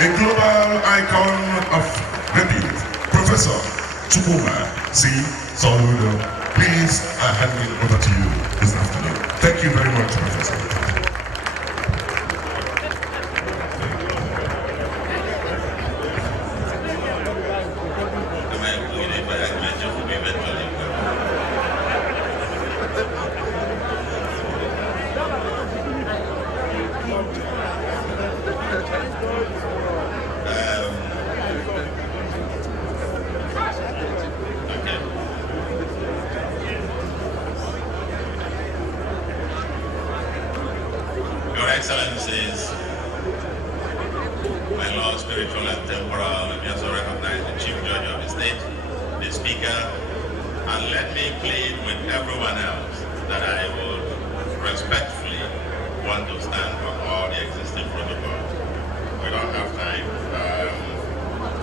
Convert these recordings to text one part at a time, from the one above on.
a global icon of repute, Professor Chukwuma C. Soludo. Please, I hand it over to you this afternoon. Thank you very much, Professor. Excellencies, my Lord, spiritual and temporal, and also recognize the Chief Judge of the State, the Speaker, and let me plead with everyone else that I would respectfully want to stand for all the existing protocols. We don't have time.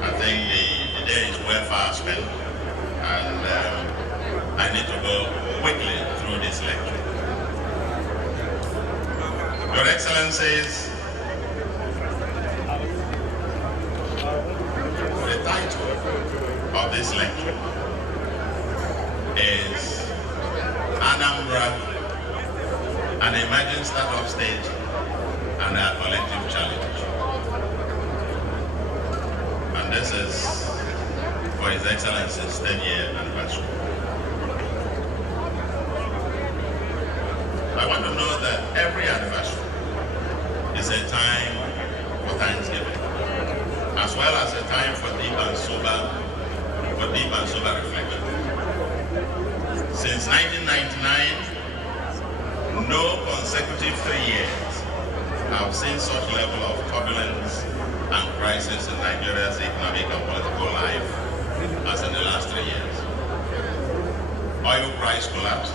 I think the day is well far spent, and I need to go quickly through this lecture. Your Excellencies, the title of this lecture is Anambra, an emerging startup state and a collective challenge. And this is for His Excellency's 10th-year anniversary. I want to know that every anniversary is a time for Thanksgiving, as well as a time for deep and sober reflection. Since 1999, no consecutive 3 years have seen such level of turbulence and crisis in Nigeria's economic and political life as in the last 3 years. Oil price collapsed.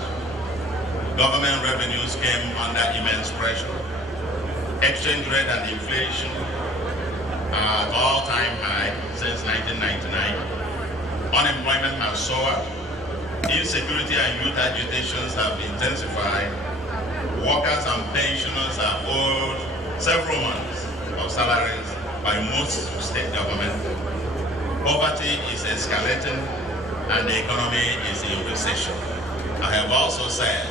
Government revenues came under immense pressure. Exchange rate and inflation are at all-time high since 1999. Unemployment has soared. Insecurity and youth agitations have intensified. Workers and pensioners are owed several months of salaries by most state governments. Poverty is escalating and the economy is in recession. I have also said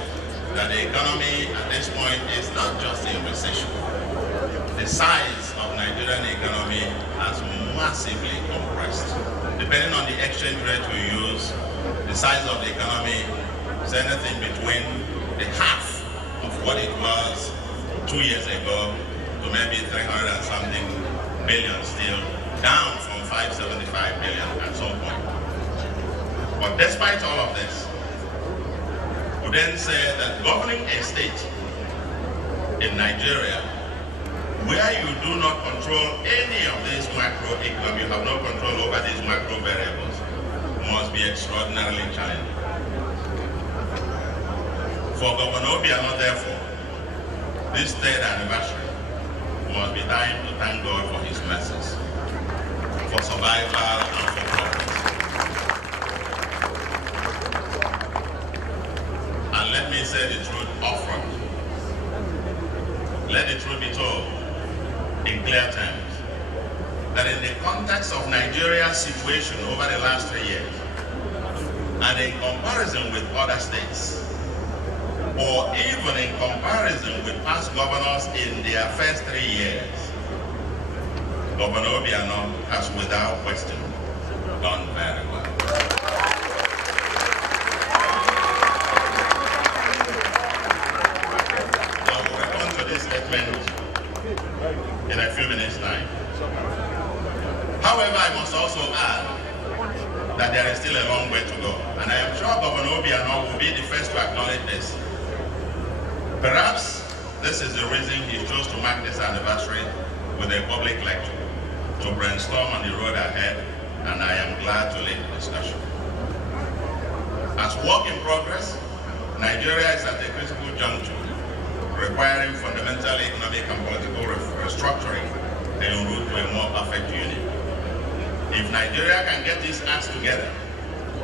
that the economy at this point is not just in recession. The size of Nigerian economy has massively compressed. Depending on the exchange rate we use, the size of the economy is anything between the half of what it was 2 years ago to maybe 300 and something billion still, down from 575 billion at some point. But despite all of this, we then say that governing a state in Nigeria where you do not control any of these macroeconomic, you have no control over these macro variables, must be extraordinarily challenging. For Governor Obiano, therefore, this 3rd anniversary must be time to thank God for His mercies, for survival and for progress. And let me say the truth upfront. Let the truth be told in clear terms, that in the context of Nigeria's situation over the last 3 years, and in comparison with other states, or even in comparison with past governors in their first 3 years, Governor Obiano has without question done very well. I will return to this statement in a few minutes' time. However, I must also add that there is still a long way to go, and I am sure Governor Obiano will be the first to acknowledge this. Perhaps this is the reason he chose to mark this anniversary with a public lecture, to brainstorm on the road ahead, and I am glad to lead the discussion. As work in progress, Nigeria is at a critical juncture, requiring fundamental economic and political restructuring en route to a more perfect union. If Nigeria can get its acts together,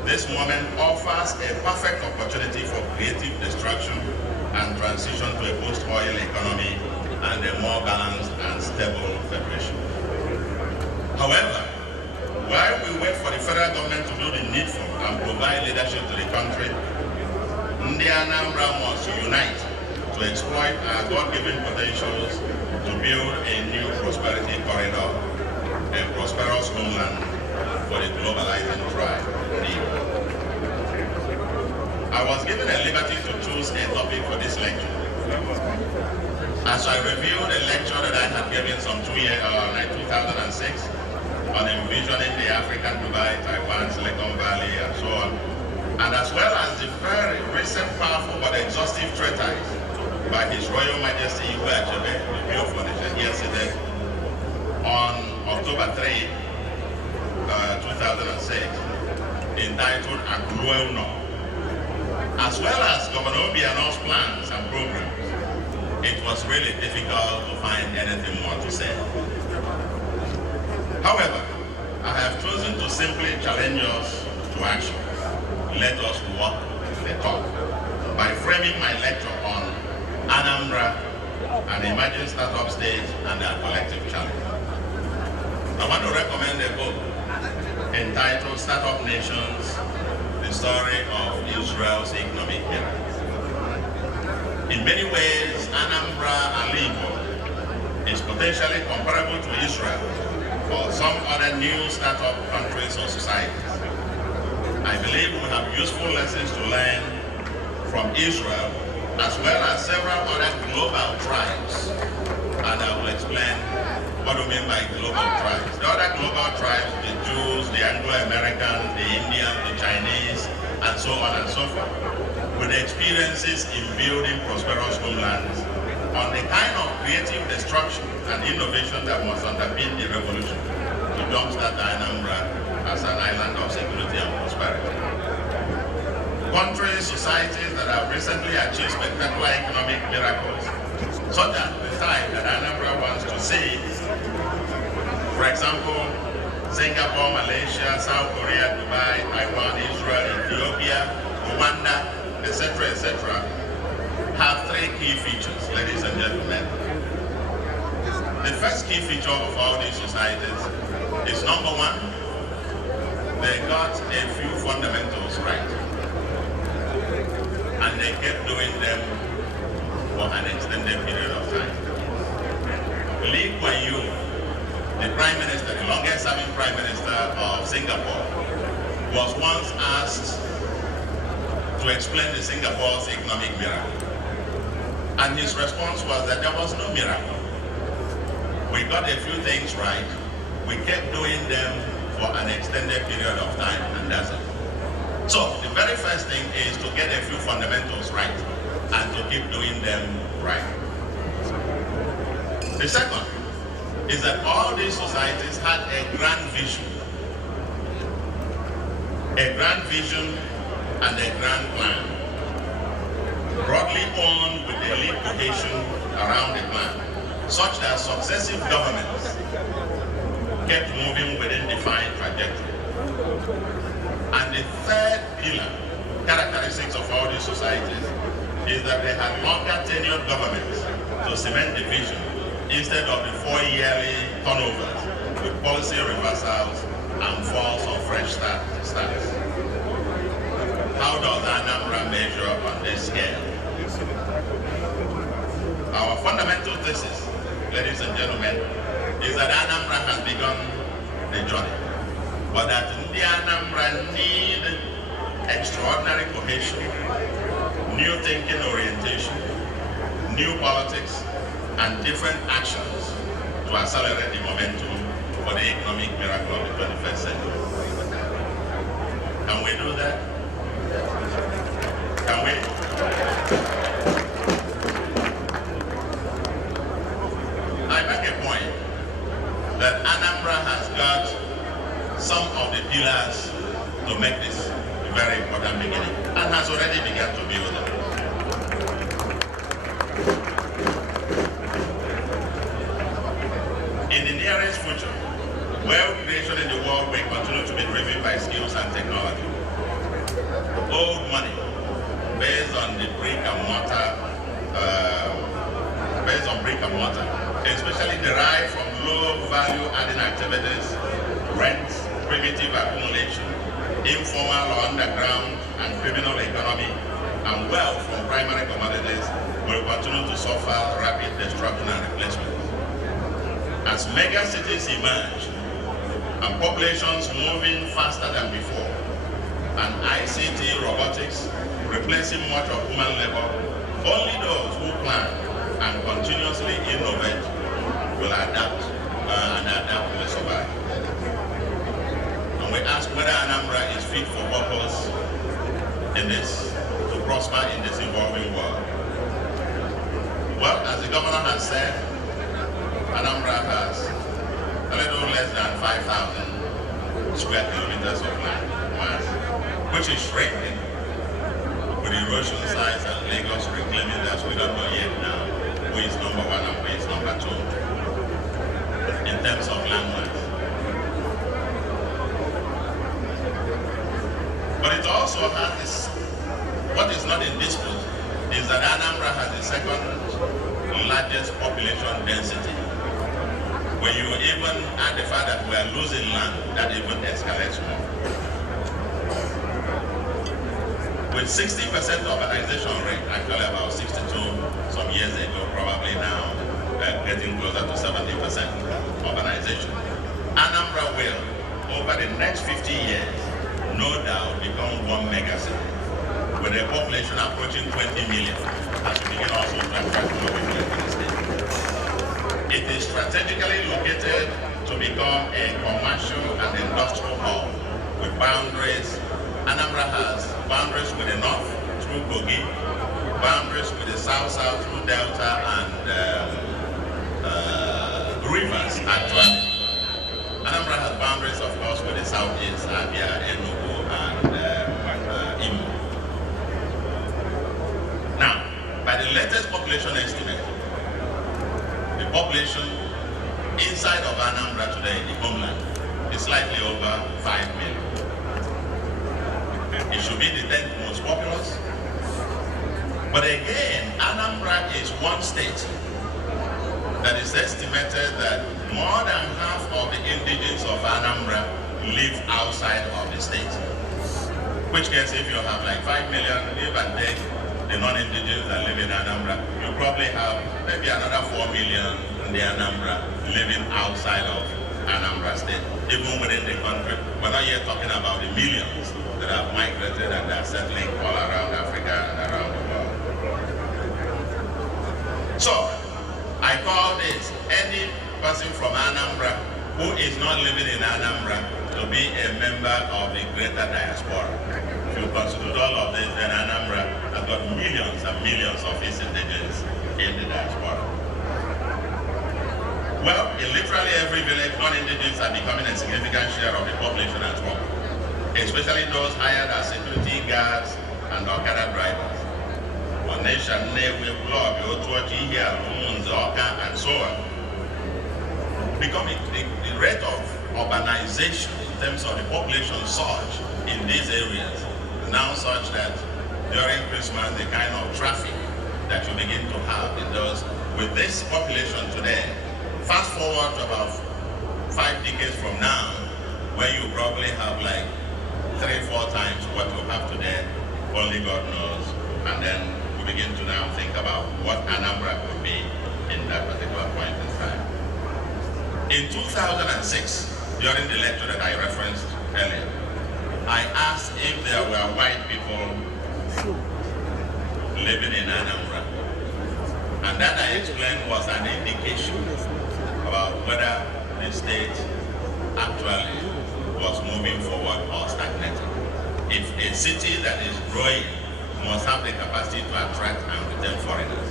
this moment offers a perfect opportunity for creative destruction and transition to a post-oil economy and a more balanced and stable federation. However, while we wait for the federal government to do the needful and provide leadership to the country, Anambra must unite to exploit our God-given potentials to build a new prosperity corridor, a prosperous homeland for the globalizing tribe. I was given a liberty to choose a topic for this lecture. As I reviewed a lecture that I had given some 2006 on envisioning the African divide, Taiwan, Silicon Valley, and so on, and as well as the very recent powerful but exhaustive treatise by His Royal Majesty Igwe Achebe, the Bio Foundation, yesterday, on October 3, 2006, entitled Agruelno, as well as Governor Obiano's plans and programs, it was really difficult to find anything more to say. However, I have chosen to simply challenge us to action. Let us walk the talk by framing my lecture on Anambra, an emerging startup stage and their collective challenge. I want to recommend a book entitled Startup Nations, the story of Israel's economic miracle. In many ways, Anambra and is potentially comparable to Israel or some other new startup countries or societies. I believe we have useful lessons to learn from Israel as well as several other global tribes. And I will explain what we mean by global tribes. The other global tribes, the Jews, the Anglo-Americans, the Indians, the Chinese, and so on and so forth, with experiences in building prosperous homelands on the kind of creative destruction and innovation that must underpin the revolution to jumpstart Anambra as an island of security and prosperity. Countries, societies that have recently achieved spectacular economic miracles, such as the type that Anambra wants to see, for example, Singapore, Malaysia, South Korea, Dubai, Taiwan, Israel, Ethiopia, Rwanda, etc., have three key features, ladies and gentlemen. The first key feature of all these societies is number one, they got a few fundamentals right. And they kept doing them for an extended period of time. Lee Kuan Yew, the Prime Minister, the longest serving Prime Minister of Singapore, was once asked to explain the Singapore's economic miracle. And his response was that there was no miracle. We got a few things right, we kept doing them for an extended period of time, and that's it. So the very first thing is to get a few fundamentals right and to keep doing them right. The second is that all these societies had a grand vision and a grand plan, broadly owned with elite cohesion around the plan, such that successive governments kept moving within defined trajectory. And the third pillar, characteristics of all these societies, is that they had longer tenured governments to cement the vision instead of the 4-yearly turnovers with policy reversals and falls of fresh starts. How does Anambra measure on this scale? Our fundamental thesis, ladies and gentlemen, is that Anambra has begun the journey, but that the Anambra need extraordinary cohesion, new thinking orientation, new politics, and different actions to accelerate the momentum for the economic miracle of the 21st century. Can we do that? Can we? I make a point that Anambra has got some of the pillars to make this a very important beginning and has already begun to build them. In the nearest future, wealth creation in the world will continue to be driven by skills and technology. Old money, based on the brick and mortar, especially derived from low value adding activities rents, primitive accumulation, informal or underground and criminal economy, and wealth from primary commodities will continue to suffer rapid destruction and replacement. As mega cities emerge and populations moving faster than before, and ICT robotics replacing much of human labor, only those who plan and continuously innovate will adapt will survive. And we ask whether Anambra is fit for purpose to prosper in this evolving world. Well, as the governor has said, Anambra has a little less than 5,000 square kilometers of land mass, which is shrinking with erosion sites and Lagos reclaiming that we don't know yet now who is number one and who is number two in terms of land mass. But it also has this, what is not in dispute is that Anambra has the second largest population density. When you even add the fact that we are losing land, that even escalates more. With 60% urbanization rate, actually about 62 some years ago, probably now getting closer to 70% urbanization, Anambra will, over the next 50 years, no doubt become one mega city, with a population approaching 20 million, as we begin also to attract more people into the state. It is strategically located to become a commercial and industrial hub with boundaries. Anambra has boundaries with the north through Kogi, boundaries with the south through Delta and rivers actually. Anambra has boundaries, of course, with the southeast, Abia, Enugu, and Imo. Now, by the latest population estimate, the population inside of Anambra today, the homeland, is slightly over 5 million. It should be the 10th most populous. But again, Anambra is one state that is estimated that more than half of the indigenes of Anambra live outside of the state. Which case, if you have like 5 million, give and take the non-indigenes that live in Anambra, you probably have maybe another 4 million in the Anambra living outside of Anambra state, even within the country. We're not yet talking about the millions that have migrated and are settling all around Africa and around the world. So, I call this any person from Anambra who is not living in Anambra to be a member of the greater diaspora. If you consider all of this, then Anambra has got millions and millions of its indigenes in the diaspora. Well, in literally every village, non-indigenes are becoming a significant share of the population as well, especially those hired as security guards and Okada drivers. And so on. Becoming the rate of urbanization in terms of the population surge in these areas is now such that during Christmas, the kind of traffic that you begin to have in those, with this population today, fast forward to about 5 decades from now, where you probably have like 3-4 times what you have today, only God knows. And then we begin to now think about what Anambra could be in that particular point in time. In 2006, during the lecture that I referenced earlier, I asked if there were white people living in Anambra. And that I explained was an indication about whether the state actually was moving forward or stagnating. If a city that is growing must have the capacity to attract and retain foreigners.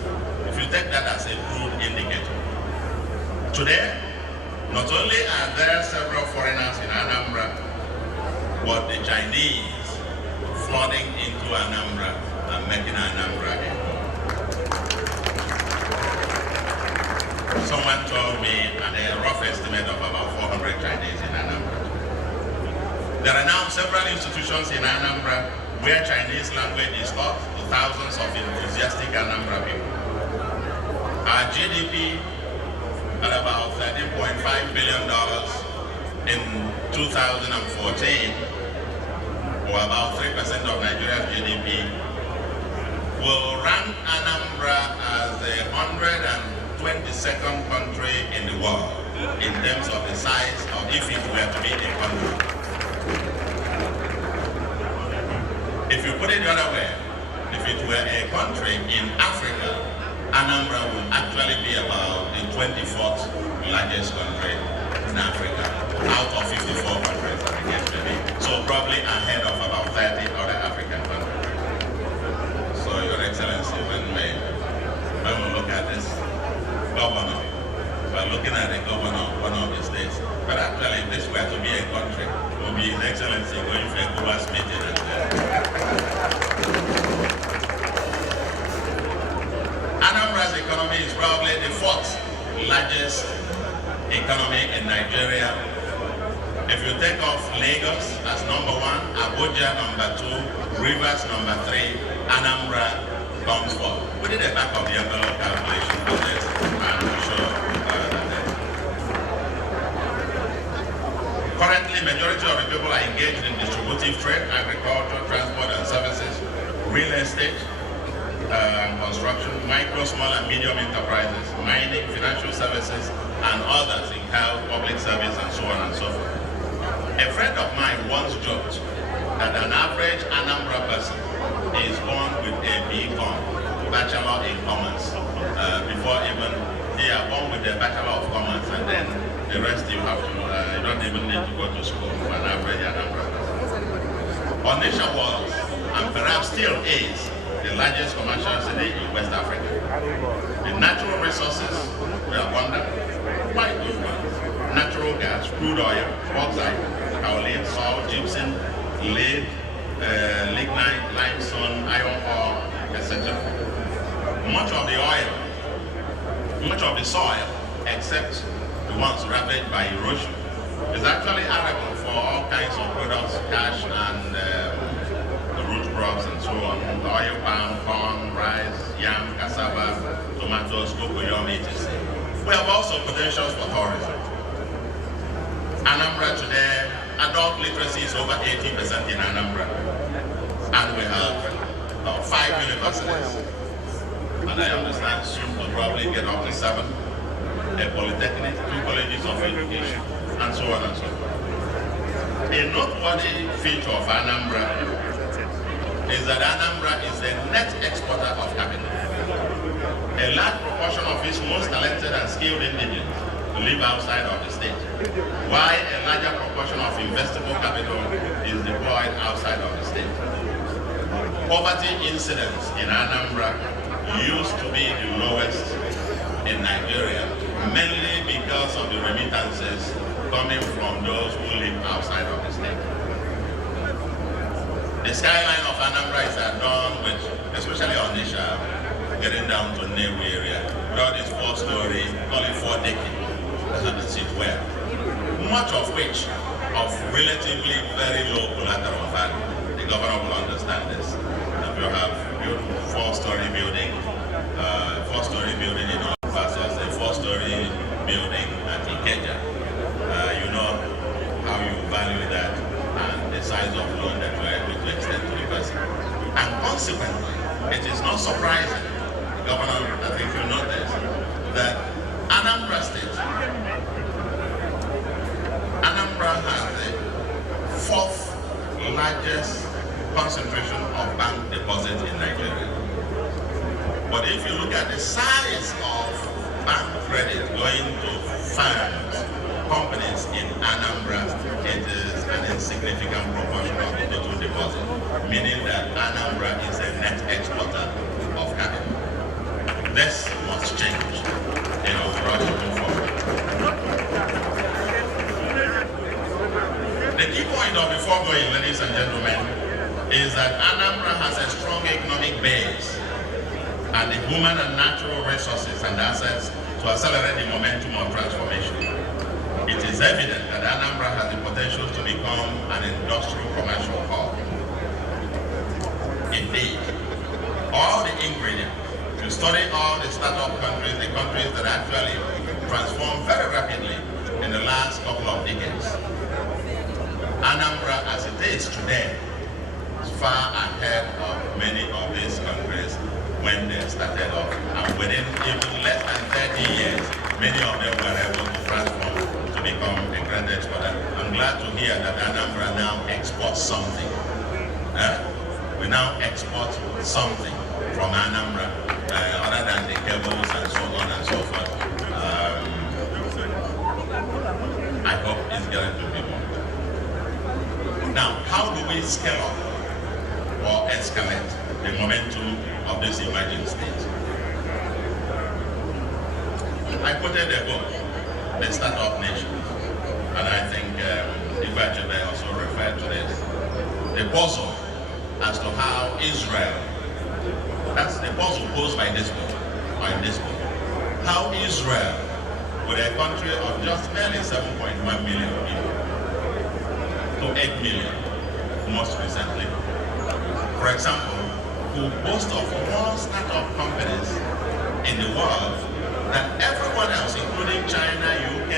If you take that as a good indicator. Today, not only are there several foreigners in Anambra, but the Chinese flooding into Anambra and making Anambra a home. Someone told me a rough estimate of about 400 Chinese in Anambra. There are now several institutions in Anambra where Chinese language is taught to thousands of enthusiastic Anambra people. Our GDP at about $13.5 billion in 2014, or about 3% of Nigeria's GDP, will rank Anambra as the 122nd country in the world in terms of the size of if it were to be a country. If you put it the other way, if it were a country in Africa, Anambra will actually be about the 24th largest country in Africa, out of 54 countries that it gets to be. So probably ahead of about 30 other African countries. So Your Excellency, when we look at this governor, we're looking at the governor of one of the states, but actually if this were to be a country, it would be His Excellency going for a Cuba's meeting and Anambra's economy is probably the 4th largest economy in Nigeria. If you take off Lagos as number 1, Abuja number 2, Rivers number 3, Anambra comes 4. Put it at the back of the envelope calculation of this, and I'm sure that currently, majority of the people are engaged in distributive trade, agriculture, transport and services, real estate, construction, micro, small and medium enterprises, mining, financial services, and others in health, public service, and so on and so forth. A friend of mine once joked that an average Anambra person is born with a BCom, Bachelor in Commerce, before even they are born with a Bachelor of Commerce, and then the rest you have to, you don't even need to go to school for an average Anambra person. Onitsha was, and perhaps still is, the largest commercial city in West Africa. The natural resources were abundant, quite good ones. Natural gas, crude oil, bauxite, kaolin, salt, gypsum, lead, lignite, limestone, iron ore, etc. Much of the oil, much of the soil, except the ones ravaged by erosion, is actually arable for all kinds of products, cash and root crops and so on, oil palm, corn, rice, yam, cassava, tomatoes, cocoyam, etc. We have also potentials for tourism. Anambra today, adult literacy is over 80% in Anambra. And we have 5 universities. And I understand soon we'll probably get up to 7. A polytechnic, 2 colleges of education, and so on and so forth. A noteworthy feature of Anambra is that Anambra is a net exporter of capital. A large proportion of its most talented and skilled individuals live outside of the state, while a larger proportion of investable capital is deployed outside of the state. Poverty incidence in Anambra used to be the lowest in Nigeria, mainly because of the remittances coming from those who live outside of the state. The skyline of Anambra is adorned with, especially Onitsha, getting down to Nnewi area, all this 4-story, only 4 decking, as I sit where, much of which of relatively very low collateral value. The governor will understand this. If you have a 4-story building, in all versus a 4-story building at Ikeja, you know how you value that and the size of loan that you are able to extend to the person. And consequently, it is not surprising, Governor, I think you know this, that Anambra State, Anambra has the 4th largest concentration of bank deposits in Nigeria. But if you look at the size of bank credit going to firms, companies in Anambra, it is an insignificant proportion of the total deposit, meaning that Anambra is a net exporter of capital. This must change in order for us to move forward. The key point of the foregoing, ladies and gentlemen, is that Anambra has a strong economic base and the human and natural resources and assets to accelerate the momentum of transformation. It is evident that Anambra has the potential to become an industrial commercial hub. Indeed, all the ingredients, you study all the startup countries, the countries that actually transformed very rapidly in the last couple of decades, states today is far ahead of many of these countries when they started off. And within even less than 30 years, many of them were able to transform to become a great exporter. I'm glad to hear that Anambra now exports something. We now export something from Anambra, other than the cables and so on and so forth. I hope it's going to be more. Now, how do we scale up or escalate the momentum of this emerging state? I quoted a book, The Startup Nation, and I think Ibachibe also referred to this. The puzzle as to how Israel, that's the puzzle posed by this book, how Israel, with a country of just barely 7.1 million people, to 8 million most recently, for example, who boast of more startup companies in the world than everyone else, including China, UK,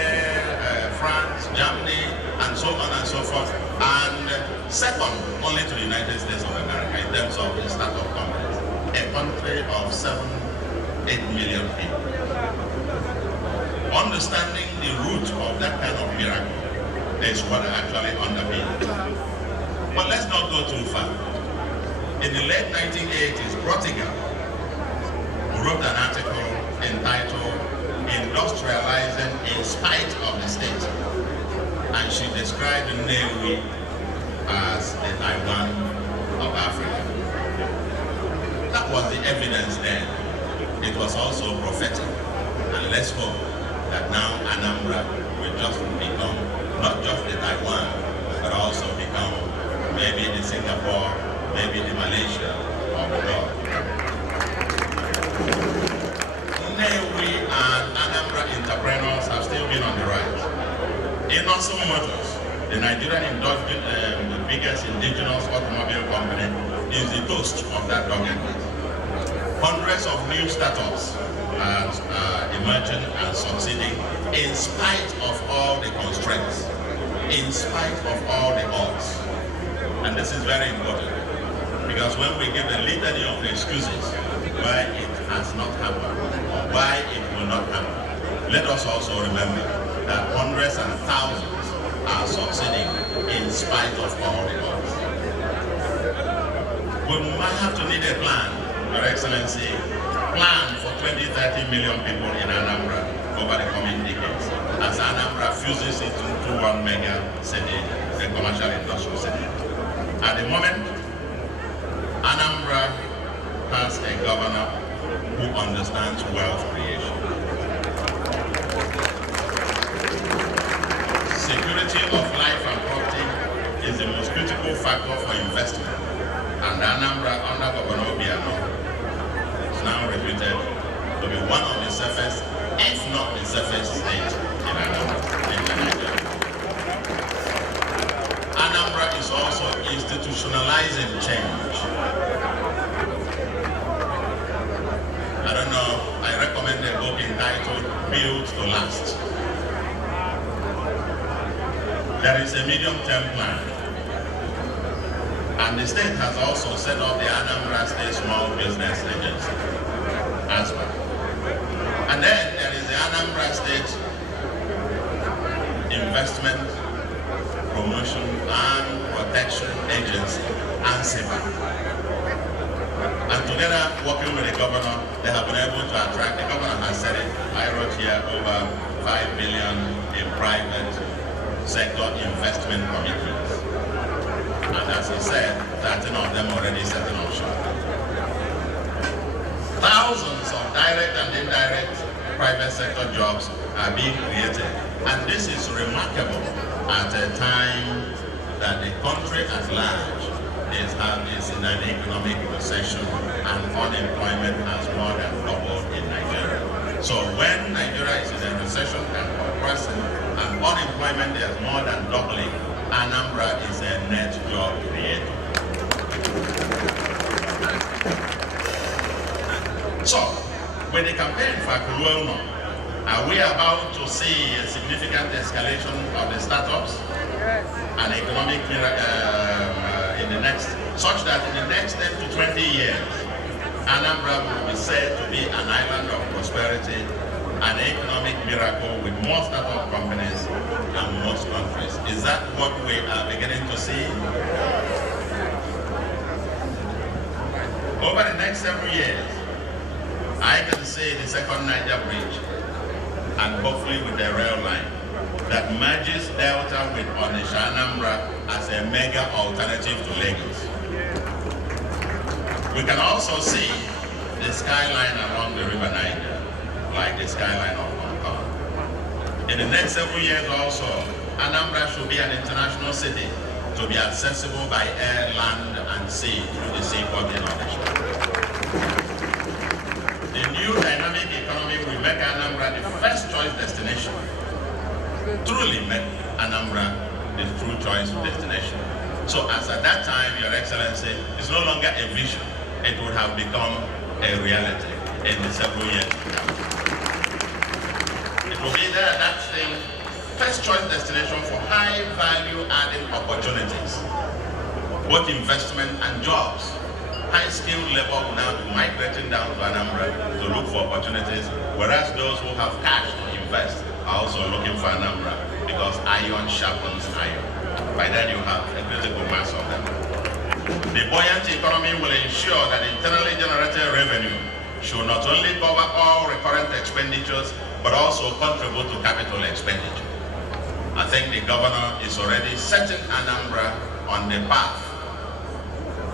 France, Germany, and so on and so forth, and second only to the United States of America in terms of the startup companies. A country of 7-8 million people. Understanding the root of that kind of miracle is what actually underpins. But let's not go too far. In the late 1980s, Portugal wrote an article entitled "Industrializing in Spite of the State," and she described Newi as the Taiwan of Africa. That was the evidence then. It was also prophetic. And let's hope that now Anambra will just become not just the Taiwan, but also become maybe the Singapore, maybe the Malaysia of the world. Newi and Anambra entrepreneurs have still been on the rise. Innocent Motors, the Nigerian the biggest indigenous automobile company, is the toast of that document. Hundreds of new startups are emerging and succeeding in spite of all the constraints, in spite of all the odds. And this is very important, because when we give the litany of the excuses why it has not happened or why it will not happen, let us also remember that hundreds and thousands are succeeding in spite of all the odds. We might have to need a plan, Your Excellency, plan for 20-30 million people in Anambra over the coming decades, as Anambra fuses it into one mega city, a commercial industrial city. At the moment, Anambra has a governor who understands wealth creation. Security of life and property is the most critical factor for investment, and Anambra under Governor Obiano is now reputed to be one of the safest, if not the safest state in Nigeria. Anambra is also institutionalizing change. I don't know, I recommend a book entitled Build to Last. There is a medium-term plan, and the state has also set up the Anambra State Small Business Agency as well. And then there is the Anambra State Investment, Promotion and Protection Agency, ANSIPA. And together, working with the governor, they have been able to attract, the governor has said it, I wrote here, over 5 billion in private sector investment commitments. And as he said, 13 of them already setting up shop. Thousands of direct and indirect private sector jobs are being created. And this is remarkable at a time that the country at large is in an economic recession and unemployment has more than doubled in Nigeria. So when Nigeria is in a recession and compressing and unemployment is more than doubling, Anambra is a net job creator. So, with the campaign for Chukwuma, are we about to see a significant escalation of the startups and economic such that in the next 10 to 20 years, Anambra will be said to be an island of prosperity, an economic miracle with more startup companies than most countries. Is that what we are beginning to see? Over the next several years, I can see the second Niger Bridge, and hopefully with the rail line, that merges Delta with Onitsha Anambra as a mega alternative to Lagos. We can also see the skyline along the River Niger, like the skyline of Hong Kong. In the next several years also, Anambra should be an international city to be accessible by air, land, and sea through the seaport in Onitsha. The new dynamic economy will make Anambra the first choice destination. Truly make Anambra the true choice destination. So as at that time, Your Excellency, it's no longer a vision. It would have become a reality in the several years to come. It will be there, that's the first choice destination for high value added opportunities, both investment and jobs. High skilled labor will now be migrating down to Anambra to look for opportunities, whereas those who have cash to invest are also looking for Anambra because iron sharpens iron. By then you have a critical mass of them. The buoyant economy will ensure that internally generated revenue should not only cover all recurrent expenditures, but also contribute to capital expenditure. I think the governor is already setting Anambra on the path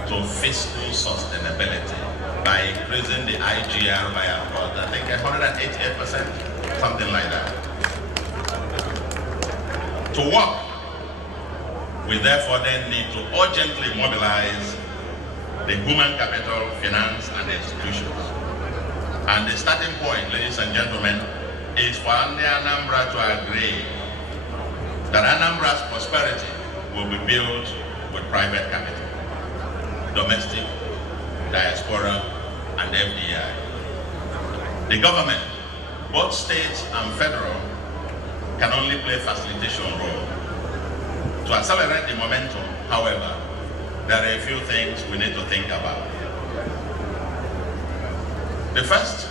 to fiscal sustainability by increasing the IGR by about, I think, 188%, something like that. To work, we therefore then need to urgently mobilize the human capital, finance, and institutions. And the starting point, ladies and gentlemen, is for Anambra to agree that Anambra's prosperity will be built with private capital, domestic, diaspora, and FDI. The government, both states and federal, can only play facilitation role. To accelerate the momentum, however, there are a few things we need to think about. The first,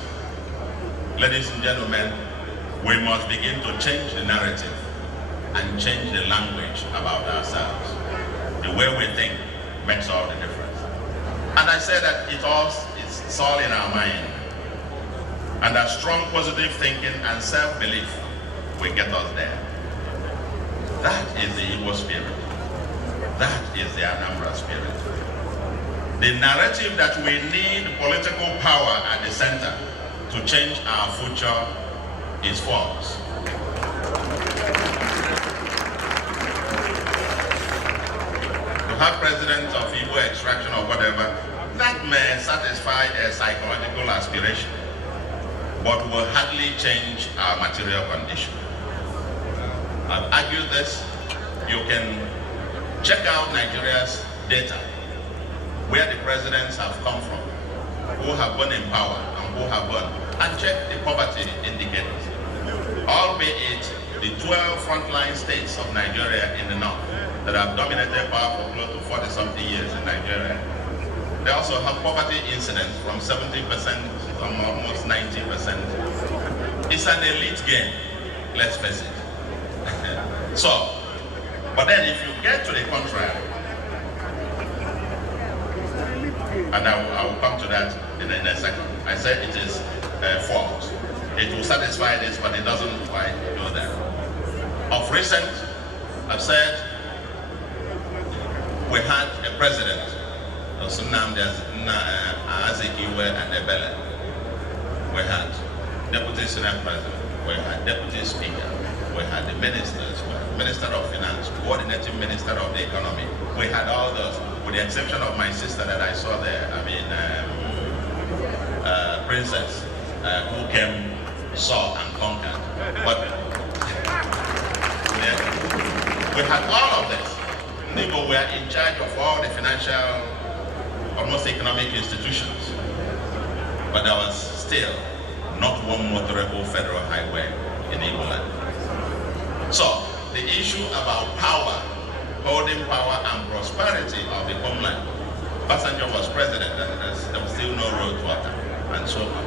ladies and gentlemen, we must begin to change the narrative and change the language about ourselves. The way we think makes all the difference. And I say that it's all in our mind. And that strong positive thinking and self-belief will get us there. That is the Igbo spirit. That is the Anambra spirit. The narrative that we need political power at the center to change our future is false. To have presidents of Igbo extraction or whatever, that may satisfy a psychological aspiration, but will hardly change our material condition. I've argued this. You can check out Nigeria's data, where the presidents have come from, who have been in power and who have won, and check the poverty indicators. Albeit the 12 frontline states of Nigeria in the north that have dominated power for close to 40-something years in Nigeria, they also have poverty incidence from 70% to almost 90%. It's an elite game, let's face it. So, but then if you get to the contrary, and I will come to that in a second. I said it is false. It will satisfy this, but it doesn't quite do that. Of recent, I've said we had a president, Nnamdi Azikiwe and Ebele. We had deputy senate president. We had deputy speaker. We had the ministers. We had minister of finance, coordinating minister of the economy. We had all those, with the exception of my sister that I saw there. I mean, princess, who came, saw, and conquered. But yeah, we had all of this. People were in charge of all the financial, almost economic institutions. But there was still not one motorable federal highway in Igbo land. So the issue about power holding power and prosperity of the homeland. Obasanjo was president and there was still no road to water and so on.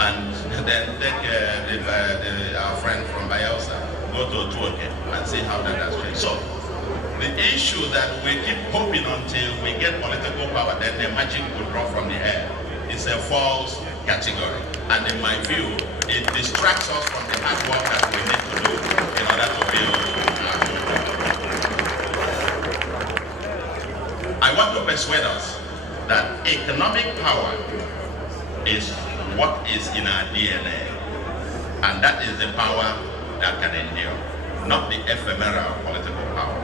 And then take our friend from Bayelsa, go to Tuoke and see how that has changed. So the issue that we keep hoping until we get political power, then the magic will drop from the air, is a false category. And in my view, it distracts us from the hard work that we need to do in order to build our I want to persuade us that economic power is what is in our DNA, and that is the power that can endure, not the ephemeral political power.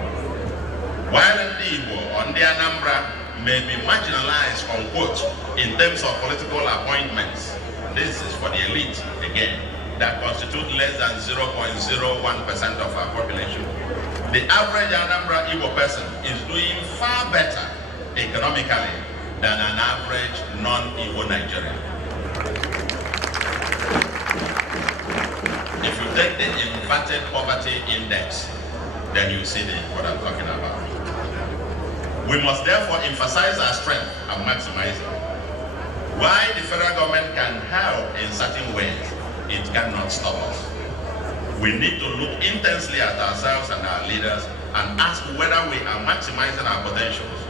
While in the Igbo, on the Anambra, may be marginalized, unquote, in terms of political appointments, this is for the elite, again, that constitute less than 0.01% of our population. The average Anambra Igbo person is doing far better economically than an average non-Igbo Nigerian. If you take the inverted poverty index, then you see what I'm talking about. We must therefore emphasize our strength and maximize it. While the federal government can help in certain ways, it cannot stop us. We need to look intensely at ourselves and our leaders and ask whether we are maximizing our potentials.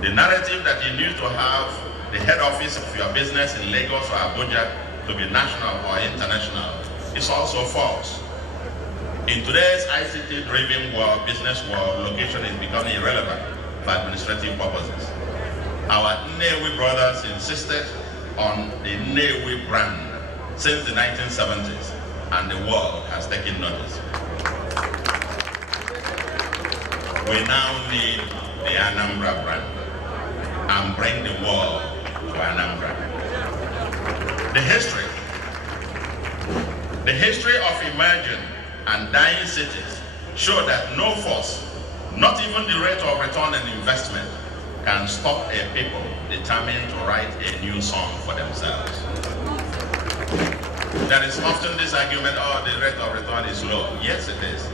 The narrative that you need to have the head office of your business in Lagos or Abuja to be national or international is also false. In today's ICT-driven world, business world, location is becoming irrelevant for administrative purposes. Our Nnewi brothers insisted on the Nnewi brand since the 1970s, and the world has taken notice. We now need the Anambra brand and bring the world to Anambra. The history of emerging and dying cities show that no force, not even the rate of return on investment, can stop a people determined to write a new song for themselves. There is often this argument, oh, the rate of return is low. Yes, it is.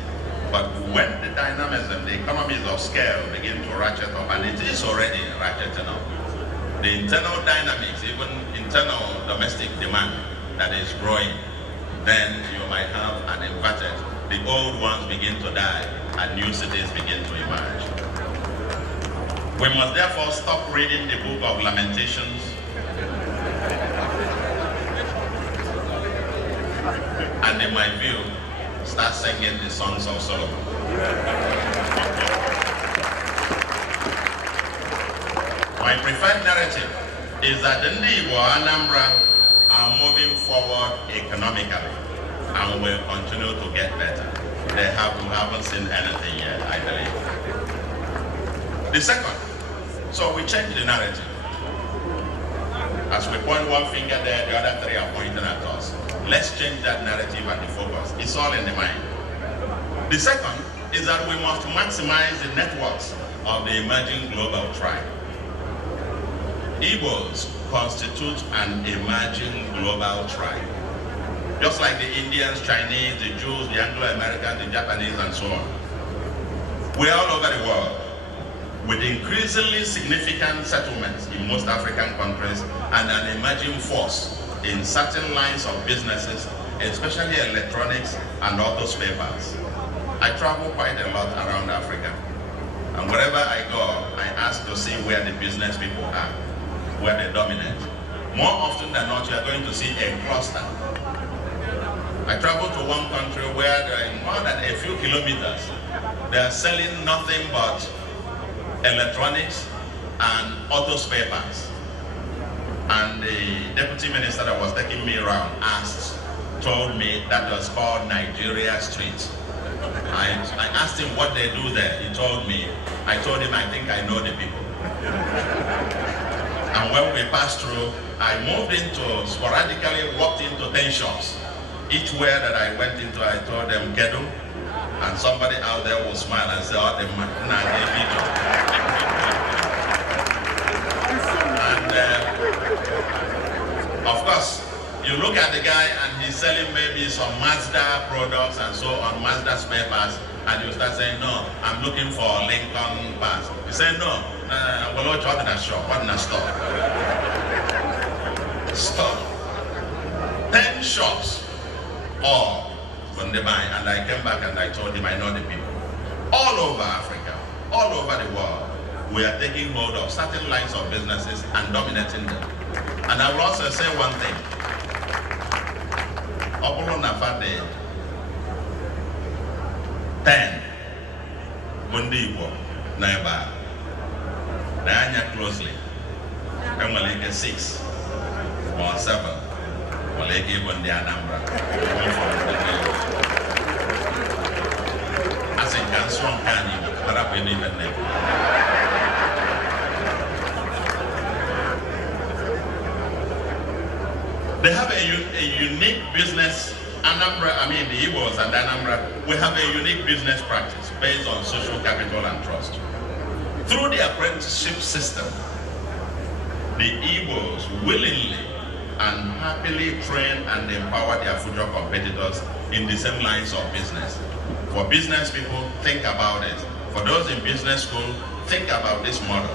But when the dynamism, the economies of scale begin to ratchet up, and it is already ratcheting up, the internal dynamics, even internal domestic demand that is growing, then you might have an inverted. The old ones begin to die and new cities begin to emerge. We must therefore stop reading the book of Lamentations and, in my view, start singing the songs of Solomon. My preferred narrative is that the Igbo Anambra are moving forward economically and will continue to get better. We haven't seen anything yet, I believe. The second, so we change the narrative. As we point one finger there, the other three are pointing at us. Let's change that narrative and the focus. It's all in the mind. The second is that we must maximize the networks of the emerging global tribe. Igbos constitute an emerging global tribe. Just like the Indians, Chinese, the Jews, the Anglo-Americans, the Japanese, and so on. We're all over the world, with increasingly significant settlements in most African countries and an emerging force in certain lines of businesses, especially electronics and auto spare parts. I travel quite a lot around Africa, and wherever I go, I ask to see where the business people are, where they dominate. More often than not, you are going to see a cluster. I traveled to one country where there are more than a few kilometers. They are selling nothing but electronics and auto spare parts. And the deputy minister that was taking me around told me that was called Nigeria Street. I asked him what they do there. He told me. I told him I think I know the people. And when we passed through, I moved into, sporadically walked into 10 shops. Each where that I went into, I told them, Kedu, and somebody out there will smile and say, oh, the man, and of course, you look at the guy and he's selling maybe some Mazda products and so on, Mazda spare parts, and you start saying, no, I'm looking for Lincoln Pass. You say, no, well, what in a shop, what in a store? Store. 10 shops, all from the buy, and I came back and I told him I know the people. All over Africa, all over the world, we are taking hold of certain lines of businesses and dominating them. And I will also say one thing. Opolo Nafade 10 Bundi Igbo Naiba Nanya closely. Emaleke 6 or 7. Maleke Bundi Anambra. As in Kansuan Kani, but up in even name. They have a unique business, Anambra, the Igbos and Anambra, we have a unique business practice based on social capital and trust. Through the apprenticeship system, the Igbos willingly and happily train and empower their future competitors in the same lines of business. For business people, think about it. For those in business school, think about this model.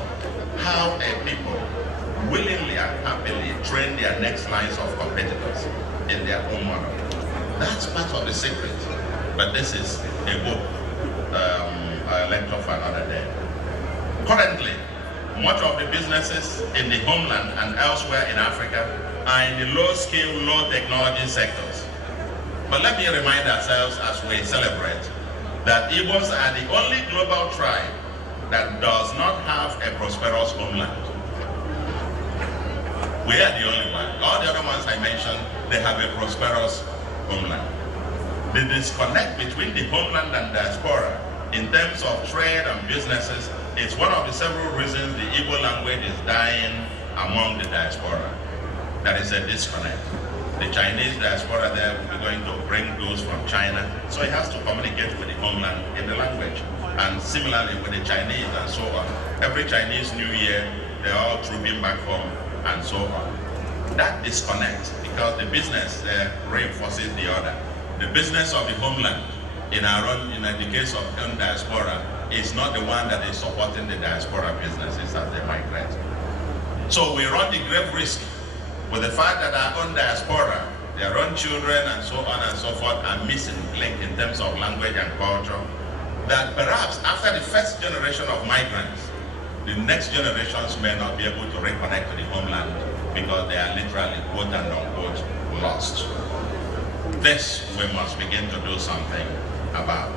How a people willingly and happily train their next lines of competitors in their own model. That's part of the secret. But this is a book, a lecture for another day. Currently, much of the businesses in the homeland and elsewhere in Africa are in the low-skill, low-technology sectors. But let me remind ourselves as we celebrate that Igbos are the only global tribe that does not have a prosperous homeland. We are the only one. All the other ones I mentioned, they have a prosperous homeland. The disconnect between the homeland and diaspora in terms of trade and businesses is one of the several reasons the Igbo language is dying among the diaspora. There is a disconnect. The Chinese diaspora there will be going to bring goods from China, so it has to communicate with the homeland in the language. And similarly with the Chinese and so on. Every Chinese New Year, they're all trooping back home and so on. That disconnect, because the business reinforces the other. The business of the homeland in the case of the diaspora is not the one that is supporting the diaspora businesses as they migrate. So we run the grave risk with the fact that our own diaspora, their own children and so on and so forth are missing link in terms of language and culture, that perhaps after the first generation of migrants, the next generations may not be able to reconnect to the homeland because they are literally quote and unquote lost. This we must begin to do something about.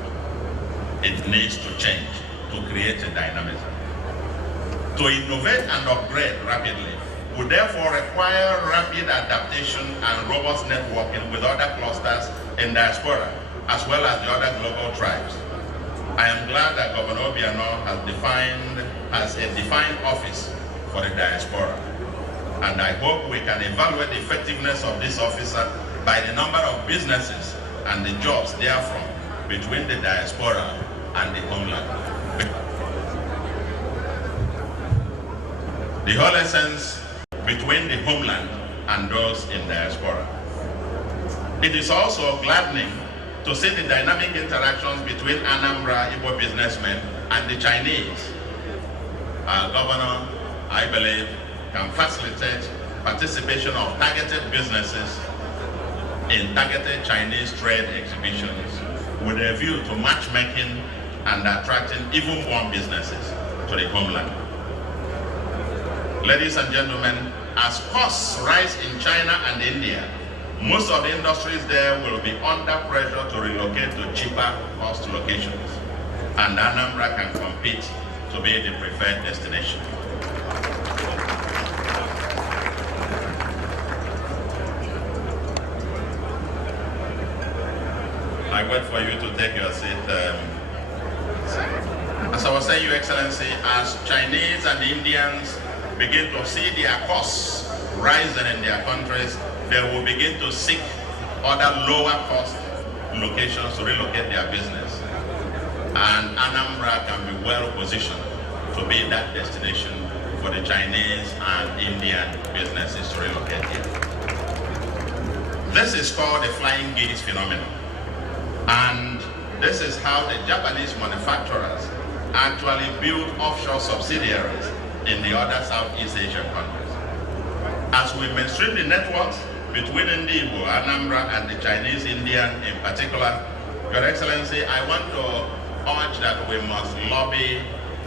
It needs to change to create a dynamism. To innovate and upgrade rapidly would therefore require rapid adaptation and robust networking with other clusters in diaspora as well as the other global tribes. I am glad that Governor Obiano has a defined office for the diaspora. And I hope we can evaluate the effectiveness of this officer by the number of businesses and the jobs therefrom between the diaspora and the homeland. The whole essence between the homeland and those in diaspora. It is also gladdening to see the dynamic interactions between Anambra Igbo businessmen and the Chinese. Our governor, I believe, can facilitate participation of targeted businesses in targeted Chinese trade exhibitions with a view to matchmaking and attracting even more businesses to the homeland. Ladies and gentlemen, as costs rise in China and India, most of the industries there will be under pressure to relocate to cheaper cost locations, and Anambra can compete to be the preferred destination. I wait for you to take your seat. As I was saying, Your Excellency, as Chinese and Indians begin to see their costs rising in their countries, they will begin to seek other lower cost locations to relocate their business. And Anambra can be well positioned to be that destination for the Chinese and Indian businesses to relocate here. This is called the flying geese phenomenon. And This is how the Japanese manufacturers actually build offshore subsidiaries in the other Southeast Asian countries. As we mainstream the networks between Igbo, Anambra, and the Chinese Indian in particular, Your Excellency, I want to urge that we must lobby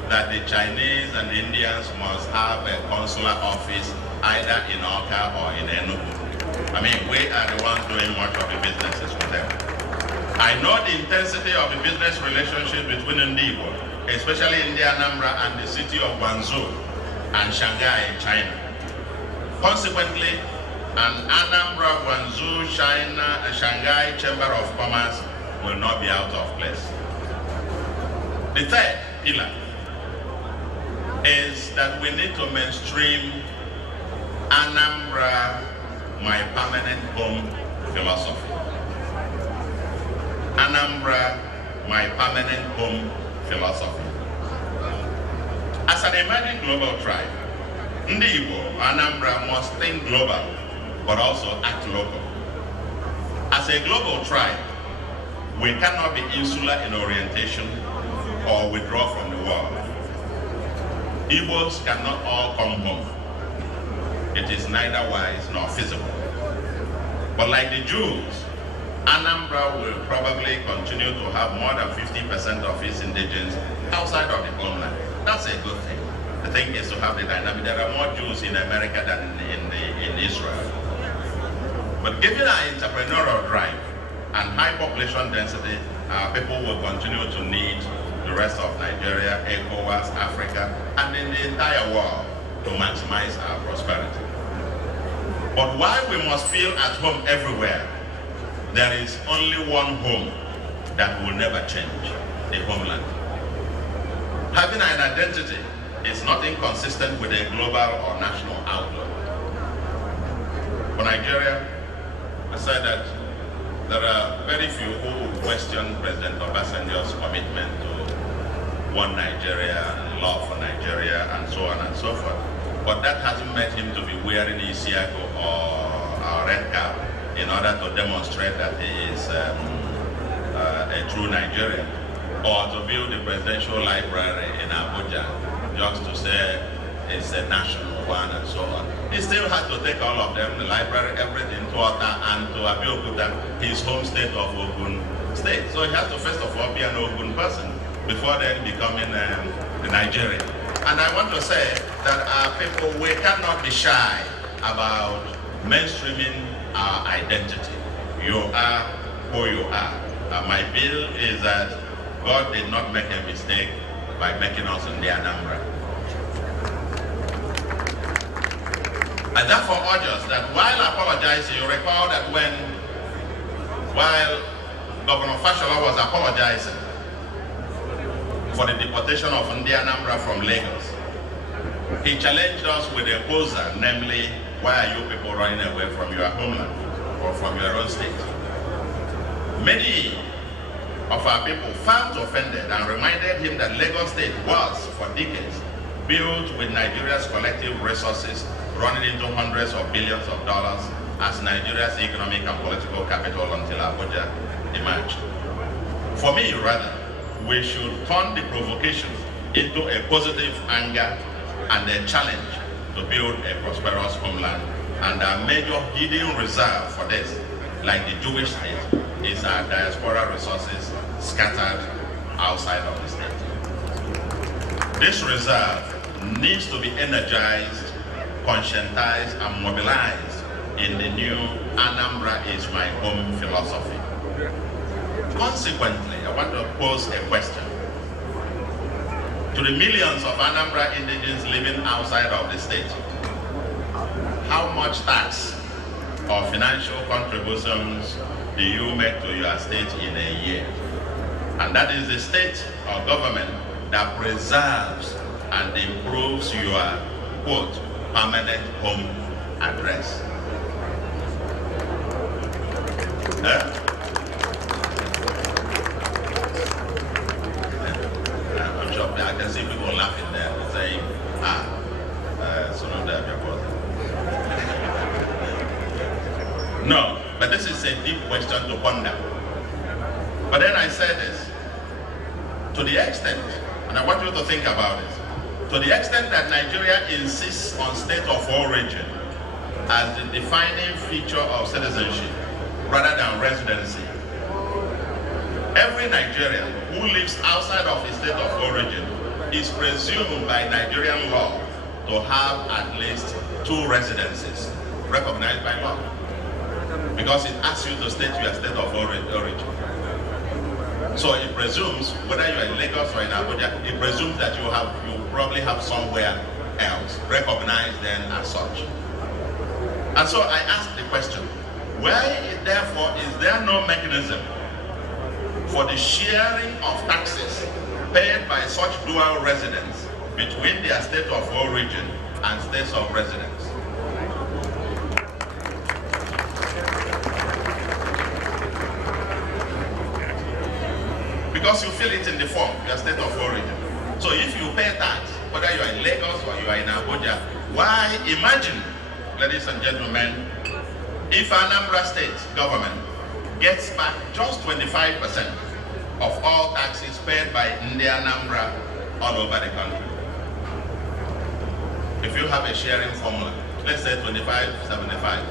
that the Chinese and the Indians must have a consular office either in Oka or in Enugu. I mean, we are the ones doing much of the businesses with them. I know the intensity of the business relationship between Igbo, especially in the Anambra and the city of Guangzhou and Shanghai in China. Consequently, an Anambra, Guangzhou, China, and Shanghai Chamber of Commerce will not be out of place. The third pillar is that we need to mainstream Anambra, my permanent home philosophy. Anambra, my permanent home philosophy. As an emerging global tribe, Ndi Igbo, Anambra must think global, but also act local. As a global tribe, we cannot be insular in orientation or withdraw from the world. Igbos cannot all come home. It is neither wise nor feasible. But like the Jews, Anambra will probably continue to have more than 50% of its indigents outside of the homeland. That's a good thing. The thing is to have the dynamic. There are more Jews in America than in Israel. But given our entrepreneurial drive and high population density, our people will continue to need the rest of Nigeria, ECOWAS, Africa, and in the entire world to maximize our prosperity. But while we must feel at home everywhere, there is only one home that will never change, the homeland. Having an identity is not inconsistent with a global or national outlook. For Nigeria, I said that there are very few who question President Obasanjo's commitment to one Nigeria and love for Nigeria and so on and so forth. But that hasn't made him to be wearing Isiago or a red cap in order to demonstrate that he is a true Nigerian, or to build the presidential library in Abuja just to say it's a national one and so on. He still had to take all of them, the library, everything, to Ota and to Abeokuta, his home state of Ogun State. So he has to first of all be an Ogun person before then becoming a Nigerian. And I want to say that our people, we cannot be shy about mainstreaming our identity. You are who you are. My bill is that God did not make a mistake by making us in the Anambra. I therefore urge us that while apologizing, you recall that while Governor Fashola was apologizing for the deportation of Ndi Anambra from Lagos, he challenged us with a poser, namely, why are you people running away from your homeland or from your own state? Many of our people felt offended and reminded him that Lagos State was, for decades, built with Nigeria's collective resources running into hundreds of billions of dollars as Nigeria's economic and political capital until Abuja emerged. For me, rather, we should turn the provocation into a positive anger and a challenge to build a prosperous homeland. And our major hidden reserve for this, like the Jewish state, is our diaspora resources scattered outside of the state. This reserve needs to be energized, conscientized, and mobilized in the new Anambra is my home philosophy. Consequently, I want to pose a question to the millions of Anambra indigents living outside of the state. How much tax or financial contributions do you make to your state in a year? And that is the state or government that preserves and improves your, quote, permanent home address. I'm sure I can see people laughing there saying, Soludo. No, but this is a deep question to ponder. But then I said this, To the extent, and I want you to think about it, to the extent that Nigeria insists on state of origin as the defining feature of citizenship rather than residency, every Nigerian who lives outside of his state of origin is presumed by Nigerian law to have at least 2 residences recognized by law, because it asks you to state your state of origin. So it presumes, whether you are in Lagos or in Abuja, it presumes that you probably have somewhere else recognized then as such. And so I ask the question, why therefore is there no mechanism for the sharing of taxes paid by such dual residents between their state of origin and states of residence? Because you feel it in the form, your state of origin. So if you pay tax, whether you are in Lagos or you are in Abuja, why imagine, ladies and gentlemen, if Anambra state government gets back just 25% of all taxes paid by Anambra all over the country. If you have a sharing formula, let's say 25-75,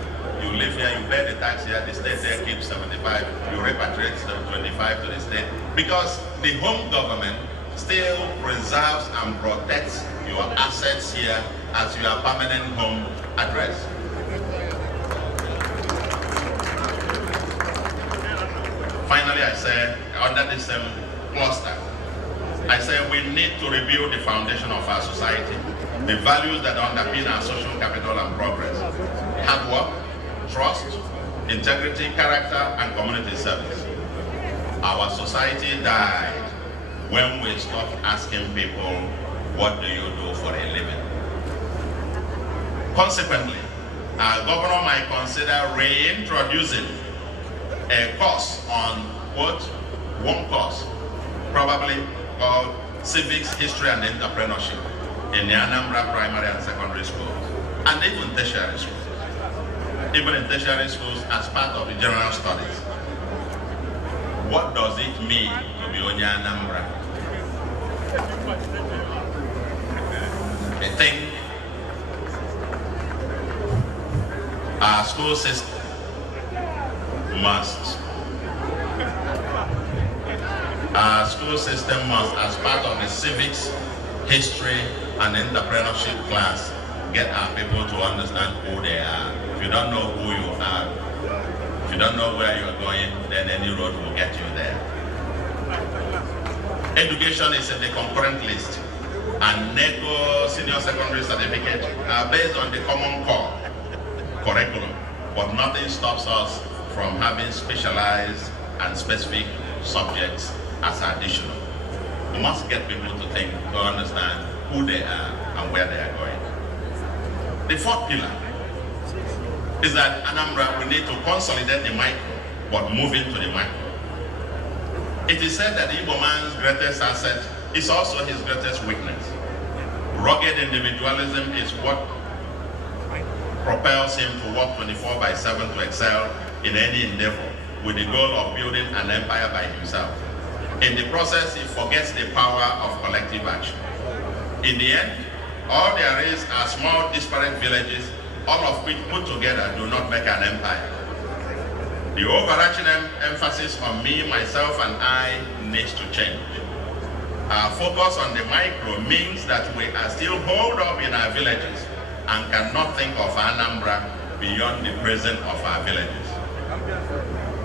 you live here, you pay the tax here, the state there keeps 75, you repatriate 25 to the state, because the home government still preserves and protects your assets here as your permanent home address. Finally, I say, under this same cluster, I say we need to rebuild the foundation of our society, the values that underpin our social capital and progress: hard work, trust, integrity, character, and community service. Our society died when we stopped asking people, what do you do for a living? Consequently, our governor might consider reintroducing a course on one course, probably called Civics, History, and Entrepreneurship in the Anambra primary and secondary schools, and even tertiary schools. Even in tertiary schools as part of the general studies. What does it mean to be onye Anambra? I think our school system must, as part of the civics, history, and entrepreneurship class, get our people to understand who they are. If you don't know who you are, if you don't know where you're going, then any road will get you there. Education is in the concurrent list, and NECO senior secondary certificate are based on the common core curriculum, but nothing stops us from having specialized and specific subjects as additional. We must get people to think, to understand who they are and where they are going. The fourth pillar is that Anambra, we need to consolidate the micro, but move into the macro. It is said that the Igbo man's greatest asset is also his greatest weakness. Rugged individualism is what propels him to work 24/7 to excel in any endeavor with the goal of building an empire by himself. In the process, he forgets the power of collective action. In the end, all there is are small disparate villages, all of which put together do not make an empire. The overarching emphasis on me, myself, and I needs to change. Our focus on the micro means that we are still holed up in our villages and cannot think of Anambra beyond the present of our villages.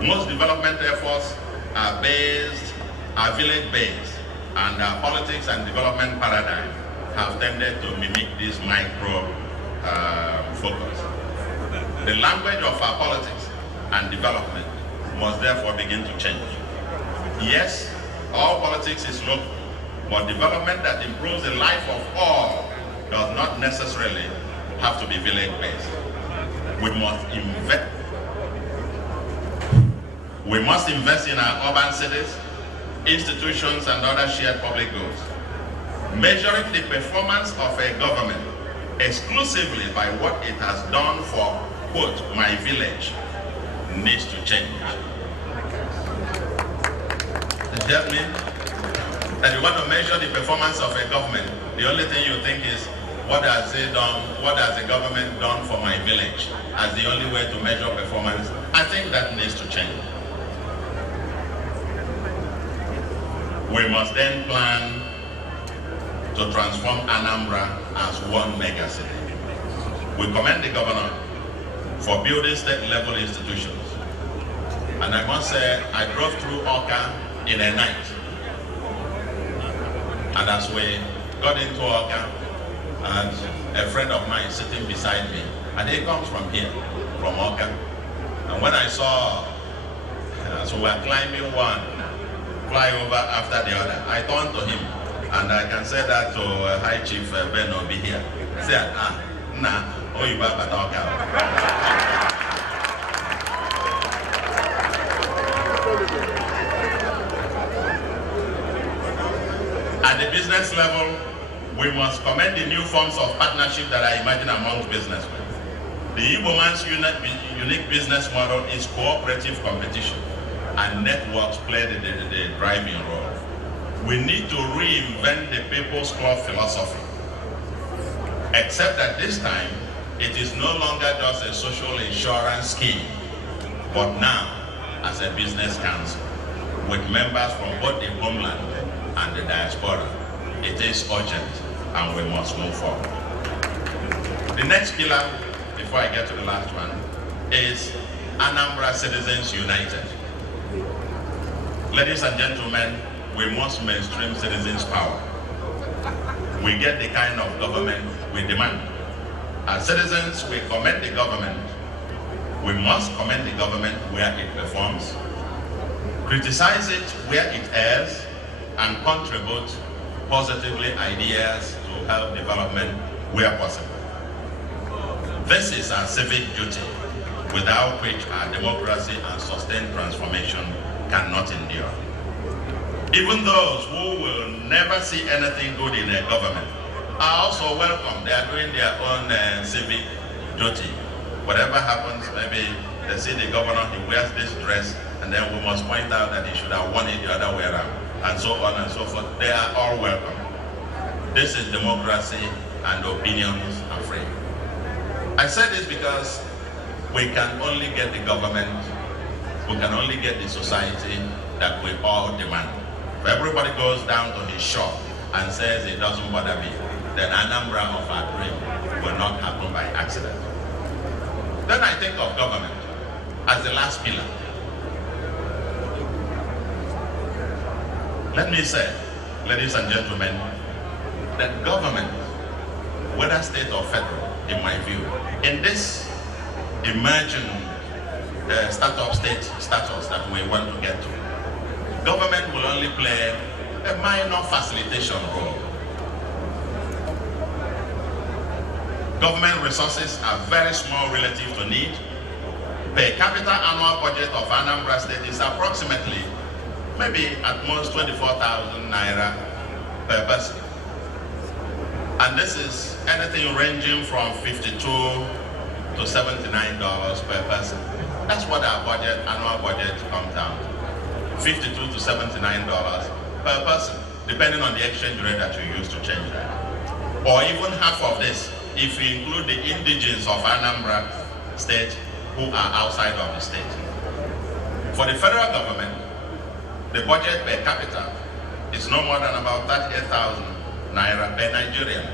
Most development efforts are village-based, and our politics and development paradigm have tended to mimic this micro focus. The language of our politics and development must therefore begin to change. Yes, all politics is local, but development that improves the life of all does not necessarily have to be village-based. We must invest in our urban cities, institutions, and other shared public goods. Measuring the performance of a government exclusively by what it has done for, quote, my village, needs to change. Does that mean? That you want to measure the performance of a government, the only thing you think is, what has it done, what has the government done for my village, as the only way to measure performance. I think that needs to change. We must then plan to transform Anambra as one mega city. We commend the governor for building state-level institutions. And I must say, I drove through Awka in a night. And as we got into Awka, and a friend of mine sitting beside me, and he comes from here, from Awka. And when I saw, so we were climbing one flyover after the other, I turned to him, and I can say that to High Chief Ben Obi here. He said, nah, oh, you back at Awka. At the business level, we must commend the new forms of partnership that are emerging amongst businessmen. The Igbo man's unique business model is cooperative competition, and networks play the driving role. We need to reinvent the People's Club philosophy, except that this time, it is no longer just a social insurance scheme, but now as a business council, with members from both the homeland and the diaspora. It is urgent, and we must move forward. The next pillar, before I get to the last one, is Anambra Citizens United. Ladies and gentlemen, we must mainstream citizens' power. We get the kind of government we demand. As citizens, we commend the government. We must commend the government where it performs, criticize it where it errs, and contribute positively ideas to help development where possible. This is our civic duty, without which our democracy and sustained transformation cannot endure. Even those who will never see anything good in a government are also welcome. They are doing their own civic duty. Whatever happens, maybe they see the governor, he wears this dress, and then we must point out that he should have worn it the other way around, and so on and so forth. They are all welcome. This is democracy, and opinions are free. I say this because we can only get the government, we can only get the society that we all demand. If everybody goes down to his shop and says it doesn't bother me, then Anambra of our dream will not happen by accident. Then I think of government as the last pillar. Let me say, ladies and gentlemen, that government, whether state or federal, in my view, in this emerging startup state status that we want to get to, government will only play a minor facilitation role. Government resources are very small relative to need. Per capita annual budget of Anambra State is approximately, maybe at most 24,000 naira per person. And this is anything ranging from $52 to $79 per person. That's what our budget, annual budget comes down to. $52 to $79 per person, depending on the exchange rate that you use to change that. Or even half of this, if we include the indigents of Anambra State who are outside of the state. For the federal government, the budget per capita is no more than about 38,000 naira per Nigerian.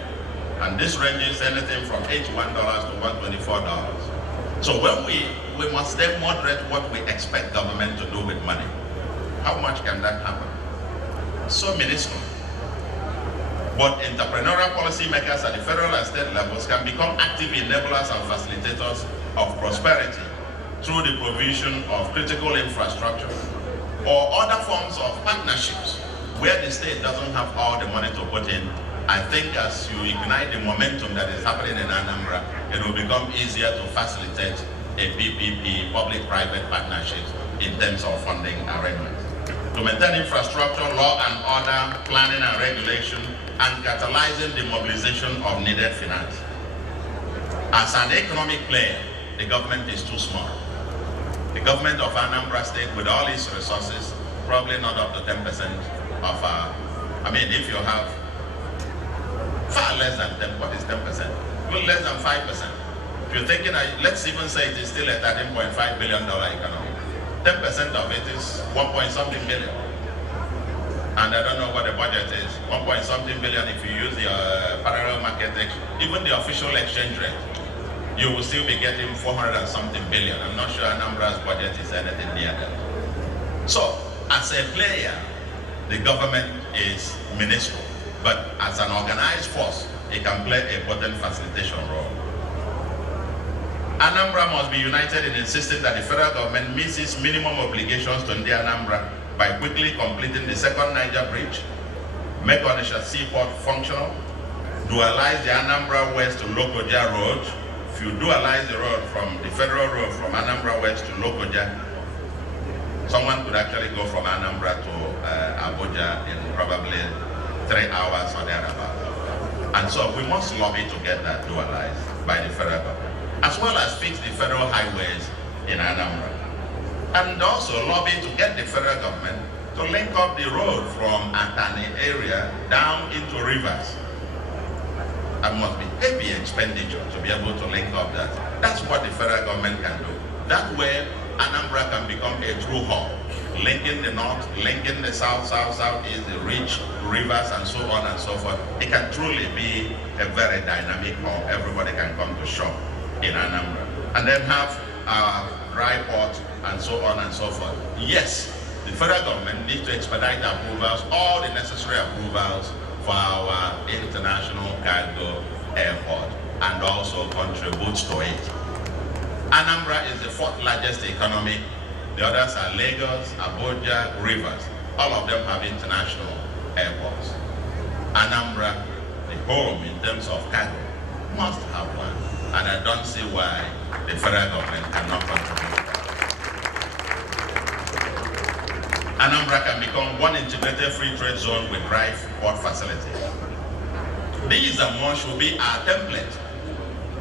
And this ranges anything from $81 to $124. So when we must then moderate what we expect government to do with money. How much can that happen? So minuscule. But entrepreneurial policymakers at the federal and state levels can become active enablers and facilitators of prosperity through the provision of critical infrastructure or other forms of partnerships where the state doesn't have all the money to put in. I think as you ignite the momentum that is happening in Anambra, it will become easier to facilitate a PPP, public-private partnerships, in terms of funding arrangements. To maintain infrastructure, law and order, planning and regulation, and catalyzing the mobilization of needed finance. As an economic player, the government is too small. The government of Anambra State, with all its resources, probably not up to 10% of our I mean, if you have far less than 10, what is 10%? Well, less than 5%. If you're thinking, let's even say it is still a $13.5 billion economy. 10% of it is 1 point something billion. And I don't know what the budget is. 1 point something billion if you use the parallel market, even the official exchange rate, you will still be getting 400 and something billion. I'm not sure Anambra's budget is anything near that. So, as a player, the government is minuscule. But as an organized force, it can play a potent facilitation role. Anambra must be united in insisting that the federal government meets its minimum obligations to the Anambra by quickly completing the second Niger bridge, make Onitsha seaport functional, dualize the Anambra West to Lokoja Road. If you dualize the road from the federal road from Anambra West to Lokoja, someone could actually go from Anambra to Abuja in probably 3 hours or thereabouts. And so we must lobby to get that dualized by the federal government, as well as fix the federal highways in Anambra. And also lobby to get the federal government to link up the road from Atani area down into rivers. That must be heavy expenditure to be able to link up that. That's what the federal government can do. That way, Anambra can become a true hub, linking the north, linking the south, south-south-east, the rich rivers and so on and so forth. It can truly be a very dynamic hub. Everybody can come to shop in Anambra. And then have our dry port and so on and so forth. Yes, the federal government needs to expedite approvals, all the necessary approvals for our international cargo airport, and also contributes to it. Anambra is the 4th largest economy. The others are Lagos, Abuja, Rivers. All of them have international airports. Anambra, the home in terms of cargo, must have one. And I don't see why the federal government cannot contribute. Anambra can become one integrated free trade zone with dry port facilities. These and more should be our template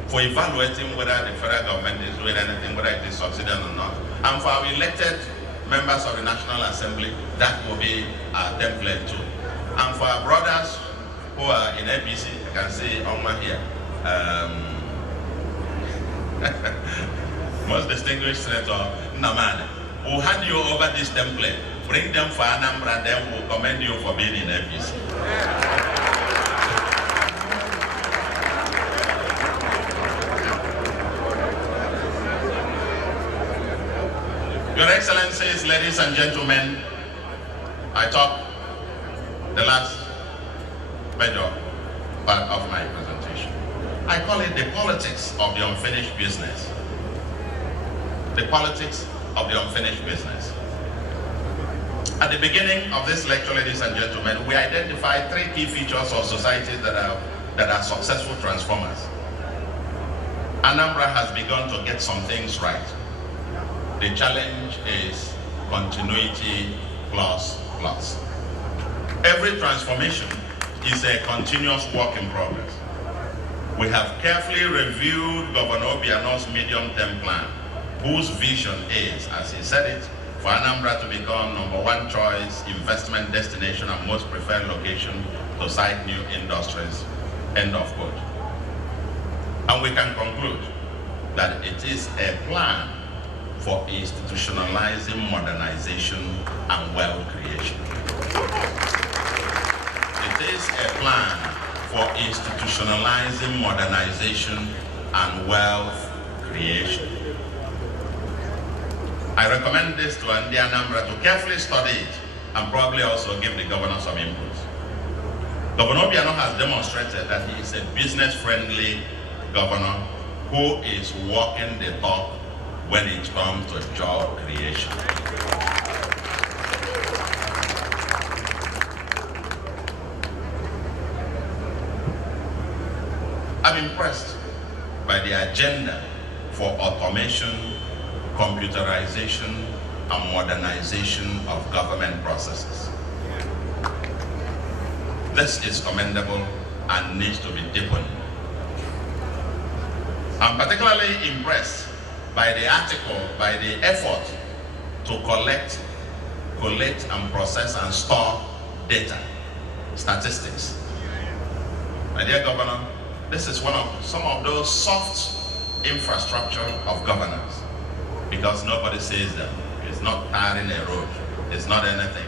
for evaluating whether the federal government is doing anything, whether it is succeeding or not. And for our elected members of the National Assembly, that will be our template too. And for our brothers who are in APC, you can see Oma here, most distinguished Senator Namane, we'll hand you over this template. Bring them for Anambra, then we'll commend you for being in APC. Your Excellencies, ladies and gentlemen, I talk the last major part of my presentation. I call it the politics of the unfinished business. The politics of the unfinished business. At the beginning of this lecture, ladies and gentlemen, we identified 3 key features of societies that are successful transformers. Anambra has begun to get some things right. The challenge is continuity plus. Every transformation is a continuous work in progress. We have carefully reviewed Governor Obiano's medium-term plan, whose vision is, as he said it, for Anambra to become #1 choice investment destination and most preferred location to site new industries, end of quote. And we can conclude that it is a plan for institutionalizing modernization and wealth creation. It is a plan for institutionalizing modernization and wealth creation. I recommend this to Andy Anambra to carefully study it and probably also give the governor some input. Governor Obiano has demonstrated that he is a business-friendly governor who is walking the talk when it comes to job creation. I'm impressed by the agenda for automation, computerization, and modernization of government processes. This is commendable and needs to be deepened. I'm particularly impressed by the article, by the effort to collect and process and store data. statistics. My dear Governor, this is some of those soft infrastructure of governance, because nobody sees them. It's not tarring a road, it's not anything.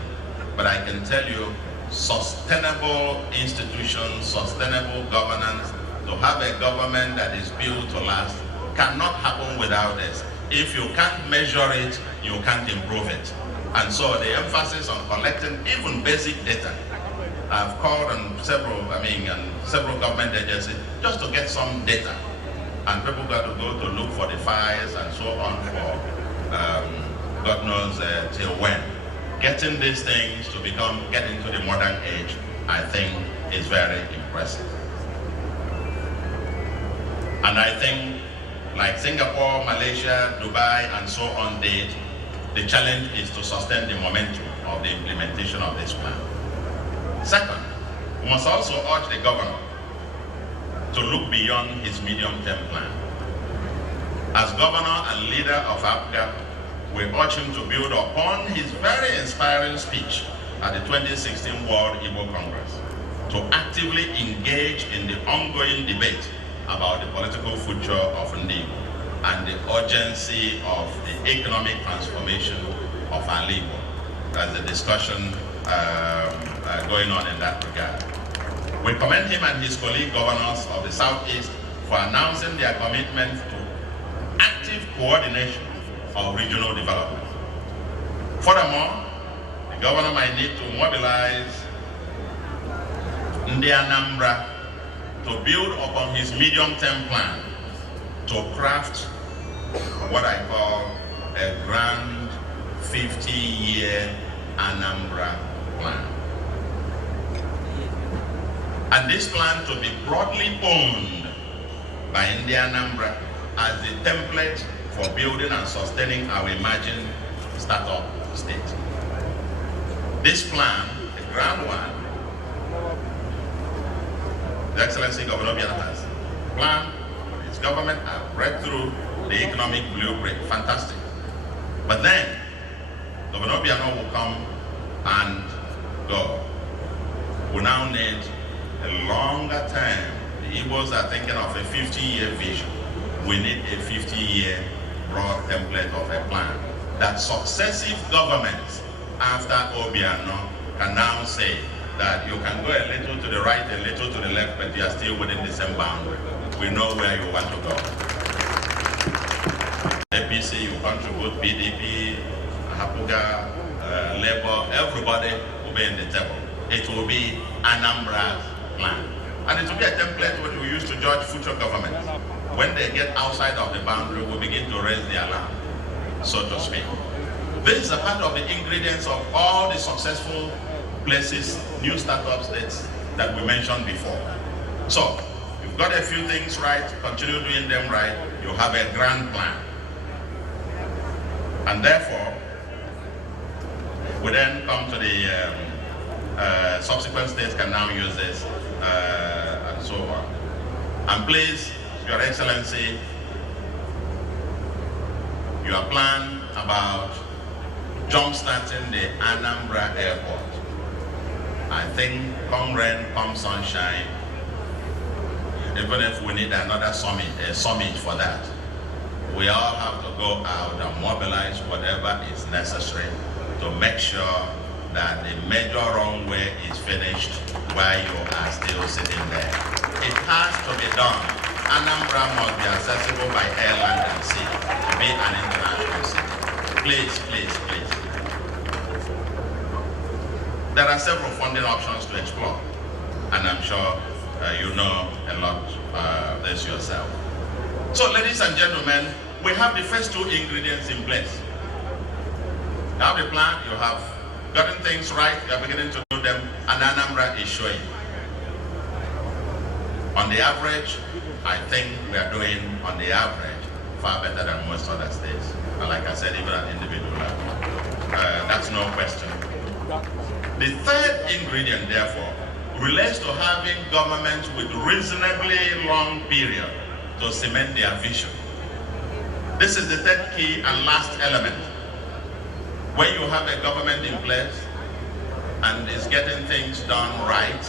But I can tell you, sustainable institutions, sustainable governance, to have a government that is built to last, cannot happen without this. If you can't measure it, you can't improve it. And so the emphasis on collecting even basic data. I've called on several government agencies just to get some data. And people got to go to look for the files and so on for God knows till when. Getting these things to get into the modern age, I think is very impressive. And I think, like Singapore, Malaysia, Dubai, and so on did, the challenge is to sustain the momentum of the implementation of this plan. Second, we must also urge the governor to look beyond his medium-term plan. As governor and leader of Africa, we urge him to build upon his very inspiring speech at the 2016 World Igbo Congress, to actively engage in the ongoing debate about the political future of Igbo and the urgency of the economic transformation of our Igbo. There's a discussion going on in that regard. We commend him and his colleague governors of the Southeast for announcing their commitment to active coordination of regional development. Furthermore, the governor might need to mobilize the Anambra to build upon his medium-term plan to craft what I call a grand 50-year Anambra plan. And this plan to be broadly owned by India Anambra as the template for building and sustaining our emerging startup state. This plan, the grand one, His Excellency Gov Willie Obiano has planned, his government have read through the economic blueprint, fantastic. But then, Gov Willie Obiano will come and go. We now need a longer term. The Igbos are thinking of a 50-year vision. We need a 50-year broad template of a plan that successive governments after Obiano can now say that you can go a little to the right, a little to the left, but you are still within the same boundary. We know where you want to go. APC, you contribute, PDP, Hapuga, Labour, everybody will be in the table. It will be Anambra's plan. And it will be a template when we use to judge future governments. When they get outside of the boundary, we begin to raise the alarm, so to speak. This is a part of the ingredients of all the successful places, new startup states that we mentioned before. So, you've got a few things right, continue doing them right, you have a grand plan. And therefore, we then come to the subsequent states can now use this and so on. And please, Your Excellency, your plan about jump-starting the Anambra Airport. I think come rain, come sunshine, even if we need another summit, a summit for that, we all have to go out and mobilize whatever is necessary to make sure that the major runway is finished while you are still sitting there. It has to be done. Anambra must be accessible by air, land, and sea to be an international city. Please, please, please. There are several funding options to explore, and I'm sure you know a lot of this yourself. So, ladies and gentlemen, we have the first two ingredients in place. You have the plan, you have gotten things right, you are beginning to do them, and Anambra is showing. On the average, I think we are doing, on the average, far better than most other states. And like I said, even at individual level. That's no question. The third ingredient, therefore, relates to having governments with reasonably long period to cement their vision. This is the third key and last element. When you have a government in place and is getting things done right?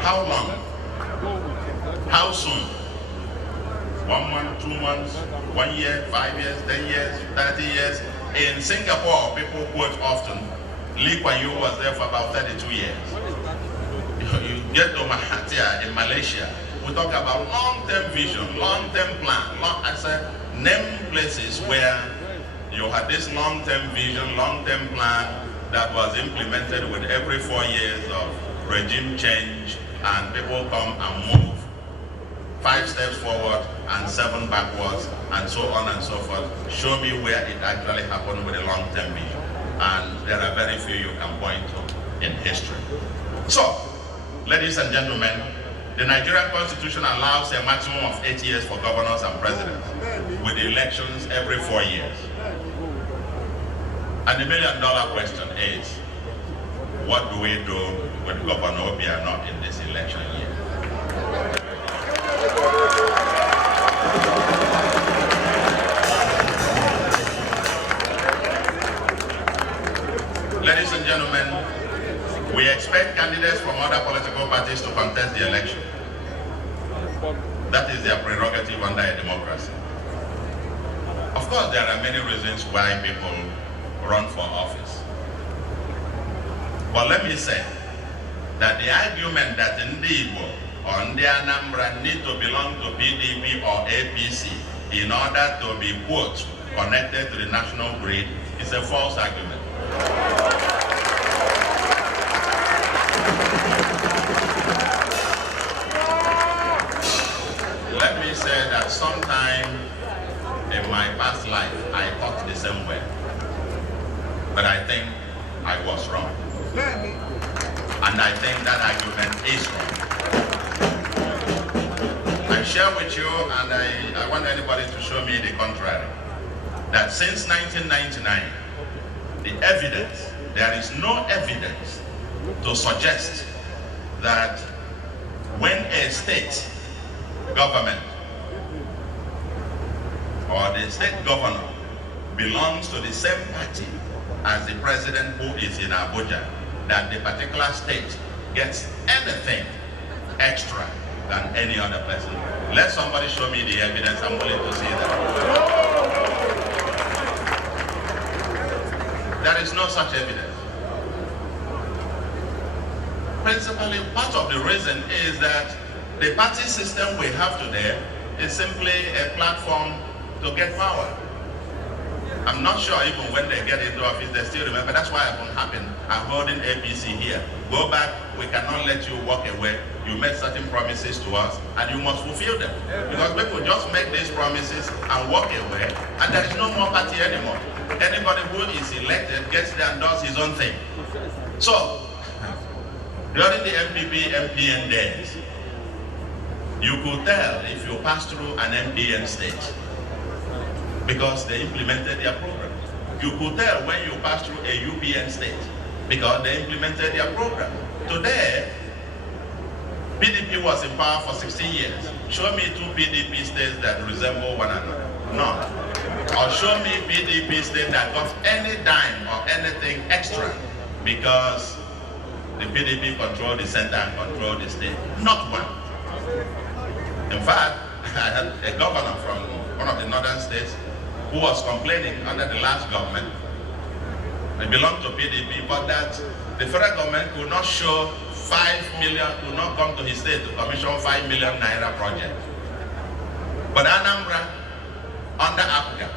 How long? How soon? 1 month, 2 months, 1 year, 5 years, 10 years, 30 years? In Singapore, people quote often, Lee Kuan Yew was there for about 32 years. You get to Mahathir in Malaysia, we talk about long-term vision, long-term plan. I said, name places where you had this long-term vision, long-term plan that was implemented with every 4 years of regime change, and people come and move 5 steps forward and 7 backwards, and so on and so forth. Show me where it actually happened with a long-term vision. And there are very few you can point to in history. So, ladies and gentlemen, the Nigerian Constitution allows a maximum of 8 years for governors and presidents, with elections every 4 years. And the million-dollar question is, what do we do with Governor Obiano in this election year? Ladies and gentlemen, we expect candidates from other political parties to contest the election. That is their prerogative under a democracy. Of course, there are many reasons why people run for office. But let me say that the argument that Ndi Igbo or Ndi Anambra need to belong to PDP or APC in order to be, quote, connected to the national grid is a false argument. Let me say that sometime in my past life, I thought the same way. But I think I was wrong. And I think that argument is wrong. I share with you, and I want anybody to show me the contrary, that since 1999, the evidence, there is no evidence to suggest that when a state government or the state governor belongs to the same party as the president who is in Abuja, that the particular state gets anything extra than any other person. Let somebody show me the evidence. I'm willing to see that. There is no such evidence. Principally, part of the reason is that the party system we have today is simply a platform to get power. I'm not sure even when they get into office, they still remember. That's why I'm holding APC here. Go back, we cannot let you walk away. You made certain promises to us, and you must fulfill them. Because people just make these promises and walk away, and there is no more party anymore. Anybody who is elected gets there and does his own thing. So, during the MPP, MPN days, you could tell if you passed through an MPN state, because they implemented their program. You could tell when you pass through a UPN state because they implemented their program. Today, PDP was in power for 16 years. Show me 2 PDP states that resemble one another. None. Or show me PDP state that got any dime or anything extra because the PDP controlled the center and controlled the state. Not one. In fact, I had a governor from one of the northern states who was complaining under the last government. They belonged to PDP, but that the federal government could not show 5 million, could not come to his state to commission 5 million naira project. But Anambra, under Africa,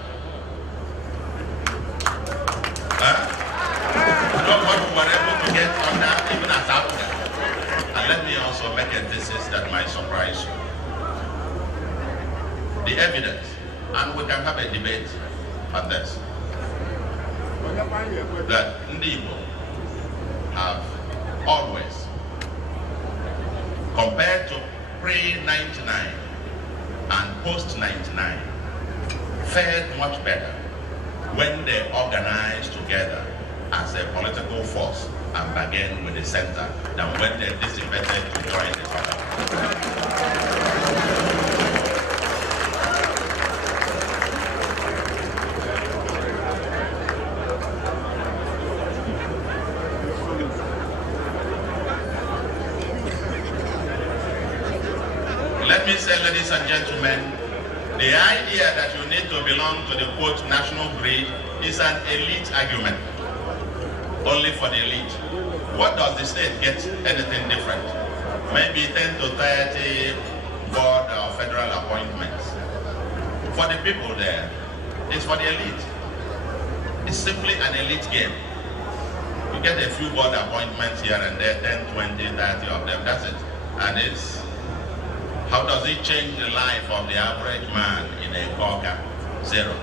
nobody were able to get under even as Africa. And let me also make a thesis that might surprise you. The evidence, and we can have a debate on this, that Ndi Igbo have always, compared to pre-99 and post-99, fared much better when they organized together as a political force and bargained with the center than when they dissipated to join the government. me say, ladies and gentlemen, the idea that you need to belong to the quote national grid is an elite argument. Only for the elite. What does the state get anything different? Maybe 10 to 30 board or federal appointments. For the people there, it's for the elite. It's simply an elite game. You get a few board appointments here and there, 10, 20, 30 of them, that's it. And it's, how does it change the life of the average man in a Koka? Zero.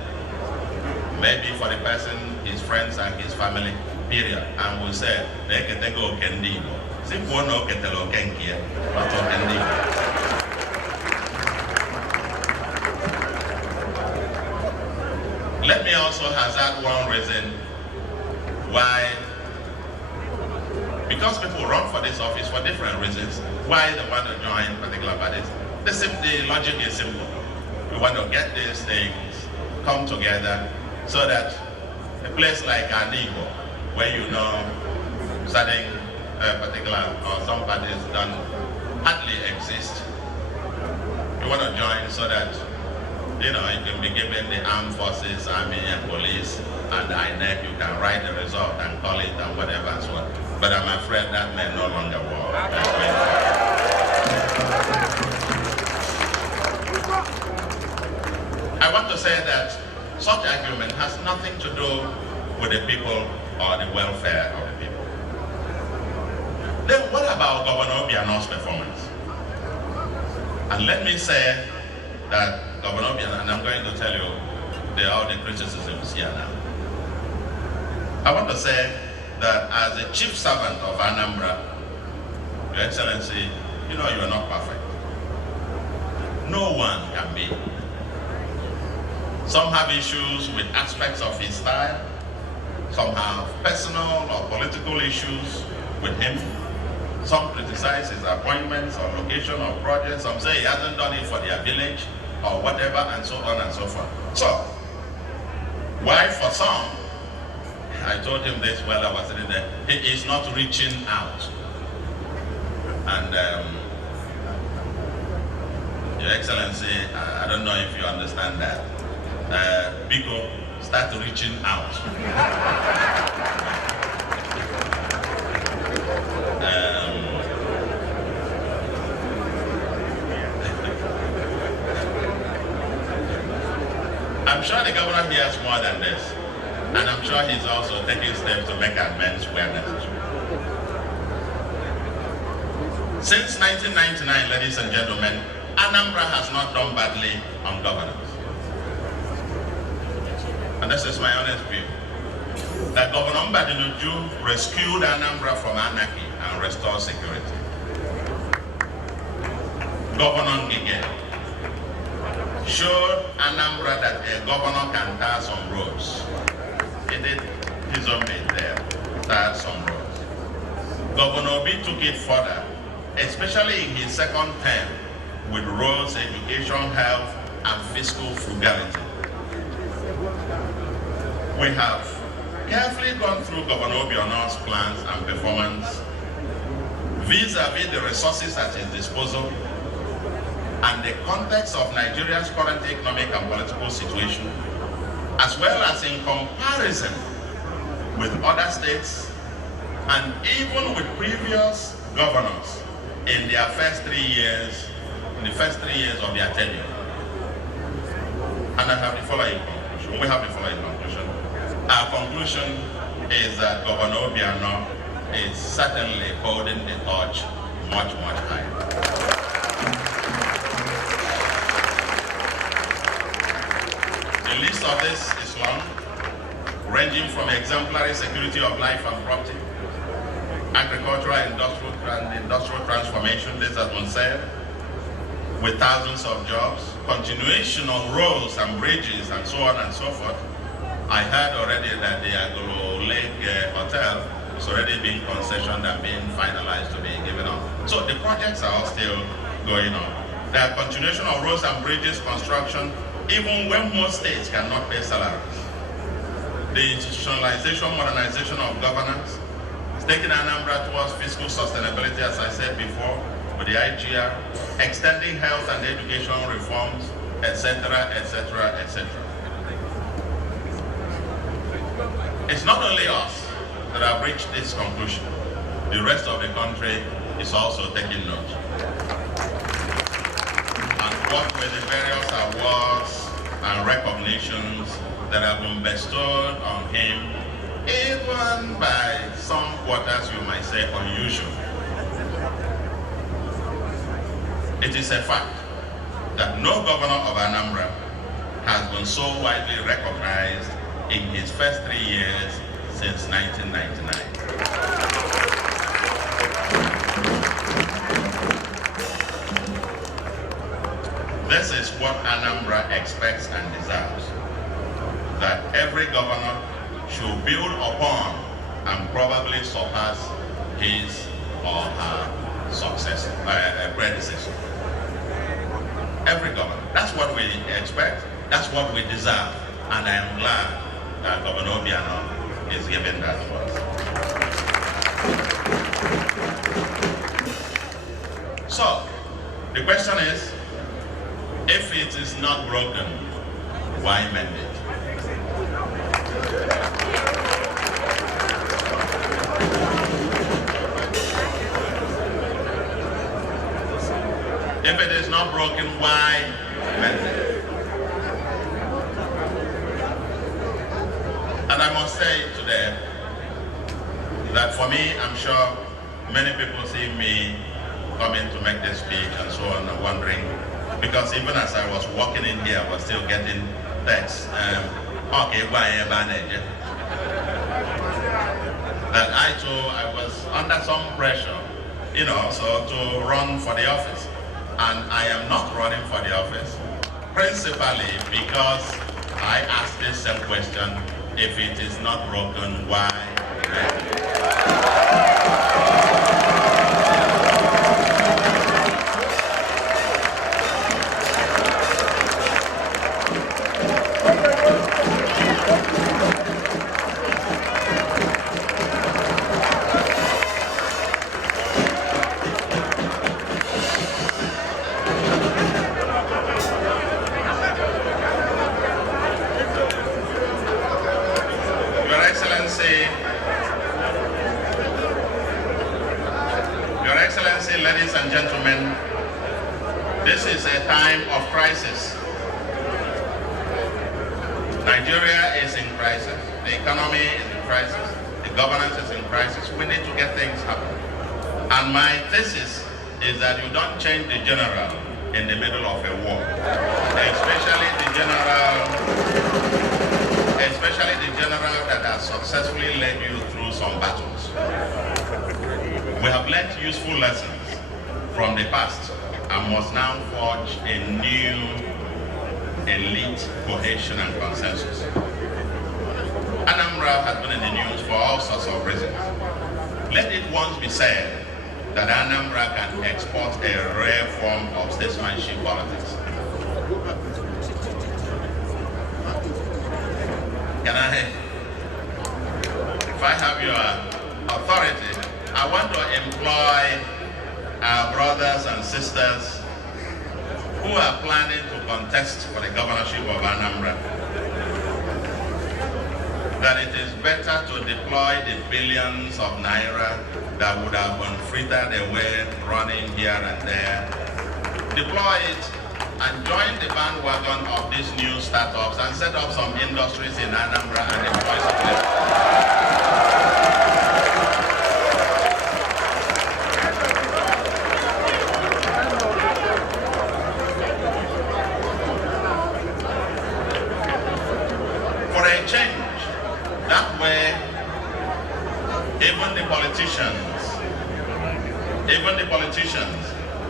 Maybe for the person, his friends and his family, period. And we say, they can go Kendigo. Simple no Ketelo Kenkia, but Kendigo. Let me also hazard one reason why, because people run for this office for different reasons, why they want to join particular parties. The logic is simple. We want to get these things come together so that a place like Anigo, where you know certain particular or some parties don't hardly exist, you want to join so that you know, you can be given the armed forces, army and police, and INEC, you can write the result and call it and whatever and so on. But I'm afraid that may no longer work. I want to say that such argument has nothing to do with the people or the welfare of the people. Then what about Governor Obiano's performance? And let me say that Governor Obiano, and I'm going to tell you all the criticisms here now. I want to say that as the chief servant of Anambra, Your Excellency, you know you are not perfect. No one can be. Some have issues with aspects of his style. Some have personal or political issues with him. Some criticize his appointments or location or projects. Some say he hasn't done it for their village or whatever, and so on and so forth. So, why for some, I told him this while I was sitting there, he is not reaching out. And Your Excellency, I don't know if you understand that. Biko, start reaching out. I'm sure the governor hears more than this, and I'm sure he's also taking steps to make amends where necessary. Since 1999, ladies and gentlemen, Anambra has not done badly on governance. And this is my honest view. That Governor Mbadinuju rescued Anambra from anarchy and restored security. Governor Ngige showed Anambra that a governor can tar some roads. He did his own bit there, tar some roads. Governor Obi took it further, especially in his second term, with roads, education, health, and fiscal frugality. We have carefully gone through Governor Obiano's plans and performance vis-a-vis the resources at his disposal and the context of Nigeria's current economic and political situation, as well as in comparison with other states and even with previous governors in their first 3 years, of their tenure. And I have the following conclusion. We have the following conclusion. Our conclusion is that Governor Obiano is certainly holding the torch much, much higher. The list of this is long, ranging from exemplary security of life and property, agricultural and industrial transformation, this has been said, with thousands of jobs, continuation of roads and bridges and so on and so forth. I heard already that the Agro Lake Hotel is already being concessioned and being finalized to be given up. So the projects are all still going on. There are continuation of roads and bridges construction, even when most states cannot pay salaries. The institutionalization, modernization of governance is taking Anambra towards fiscal sustainability, as I said before, with the IGR, extending health and education reforms, etc., etc., etc. It's not only us that have reached this conclusion. The rest of the country is also taking note. And what with the various awards and recognitions that have been bestowed on him, even by some quarters you might say unusual. It is a fact that no governor of Anambra has been so widely recognized in his first 3 years since 1999. This is what Anambra expects and deserves, that every governor should build upon and probably surpass his or her predecessor. Every governor. That's what we expect, that's what we deserve, and I am glad that Governor Obiano is giving that to us. So, the question is, if it is not broken, why mend it? If it is not broken, why mend it? And I must say today that for me, I'm sure many people see me coming to make this speech and so on, and wondering, because even as I was walking in here, I was still getting texts. That I was under some pressure, so to run for the office. And I am not running for the office, principally because I asked this same question, if it is not broken, why? Your Excellency, ladies and gentlemen, this is a time of crisis. Nigeria is in crisis, the economy is in crisis, the governance is in crisis. We need to get things happening. And my thesis is that you don't change the general in the middle of a war, especially the general that has successfully led you through some battles. We have learned useful lessons from the past and must now forge a new elite cohesion and consensus. Anambra has been in the news for all sorts of reasons. Let it once be said that Anambra can export a rare form of statesmanship politics. If I have your authority, I want to employ our brothers and sisters who are planning to contest for the governorship of Anambra, that it is better to deploy the billions of naira that would have been frittered away running here and there. Deploy it and join the bandwagon of these new startups and set up some industries in Anambra and employ some people. For a change, that way, even the politicians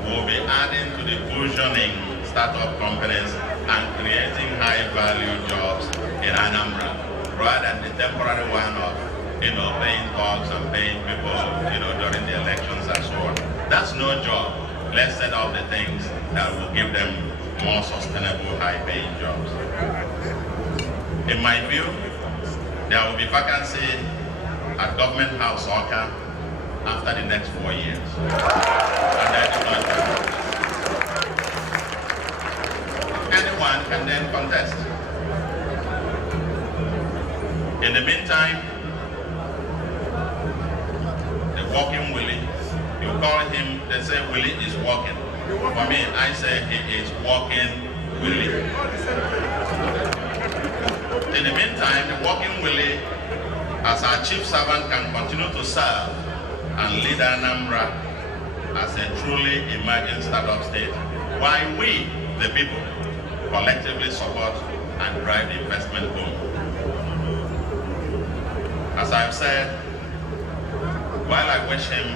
will be adding to the burgeoning startup companies and creating high-value jobs in Anambra, rather than the temporary one of, paying talks and paying people, during the elections and so on. That's no job. Let's set up the things that will give them more sustainable, high-paying jobs. In my view, there will be vacancy at Government House Oka after the next 4 years. And anyone can then contest. In the meantime, the walking Willie, you call him, they say Willie is walking. For me, I say he is walking Willie. In the meantime, the walking Willie, as our chief servant, can continue to serve and lead Anambra as a truly emerging startup state, while we, the people, collectively support and drive the investment home. As I've said, while I wish him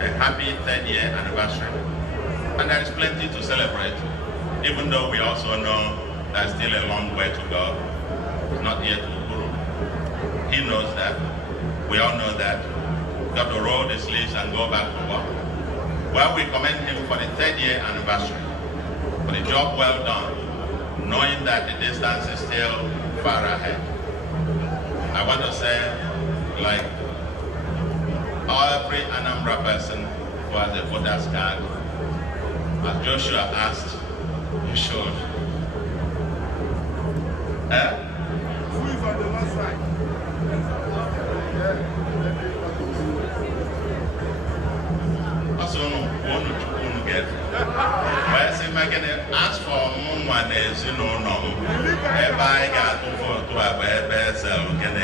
a happy 3rd year anniversary, and there is plenty to celebrate, even though we also know there's still a long way to go. It's not yet Uhuru. He knows that. We all know that. We've got to roll the sleeves and go back to work. Well, we commend him for the 3rd year anniversary, for the job well done, knowing that the distance is still far ahead. I want to say, like every Anambra person who has a voter's card, as Joshua asked, you should. Who is on the left side? Also, one Chukwuma get. But I say, ask for one is, you know, no. If I got to a bad cell, can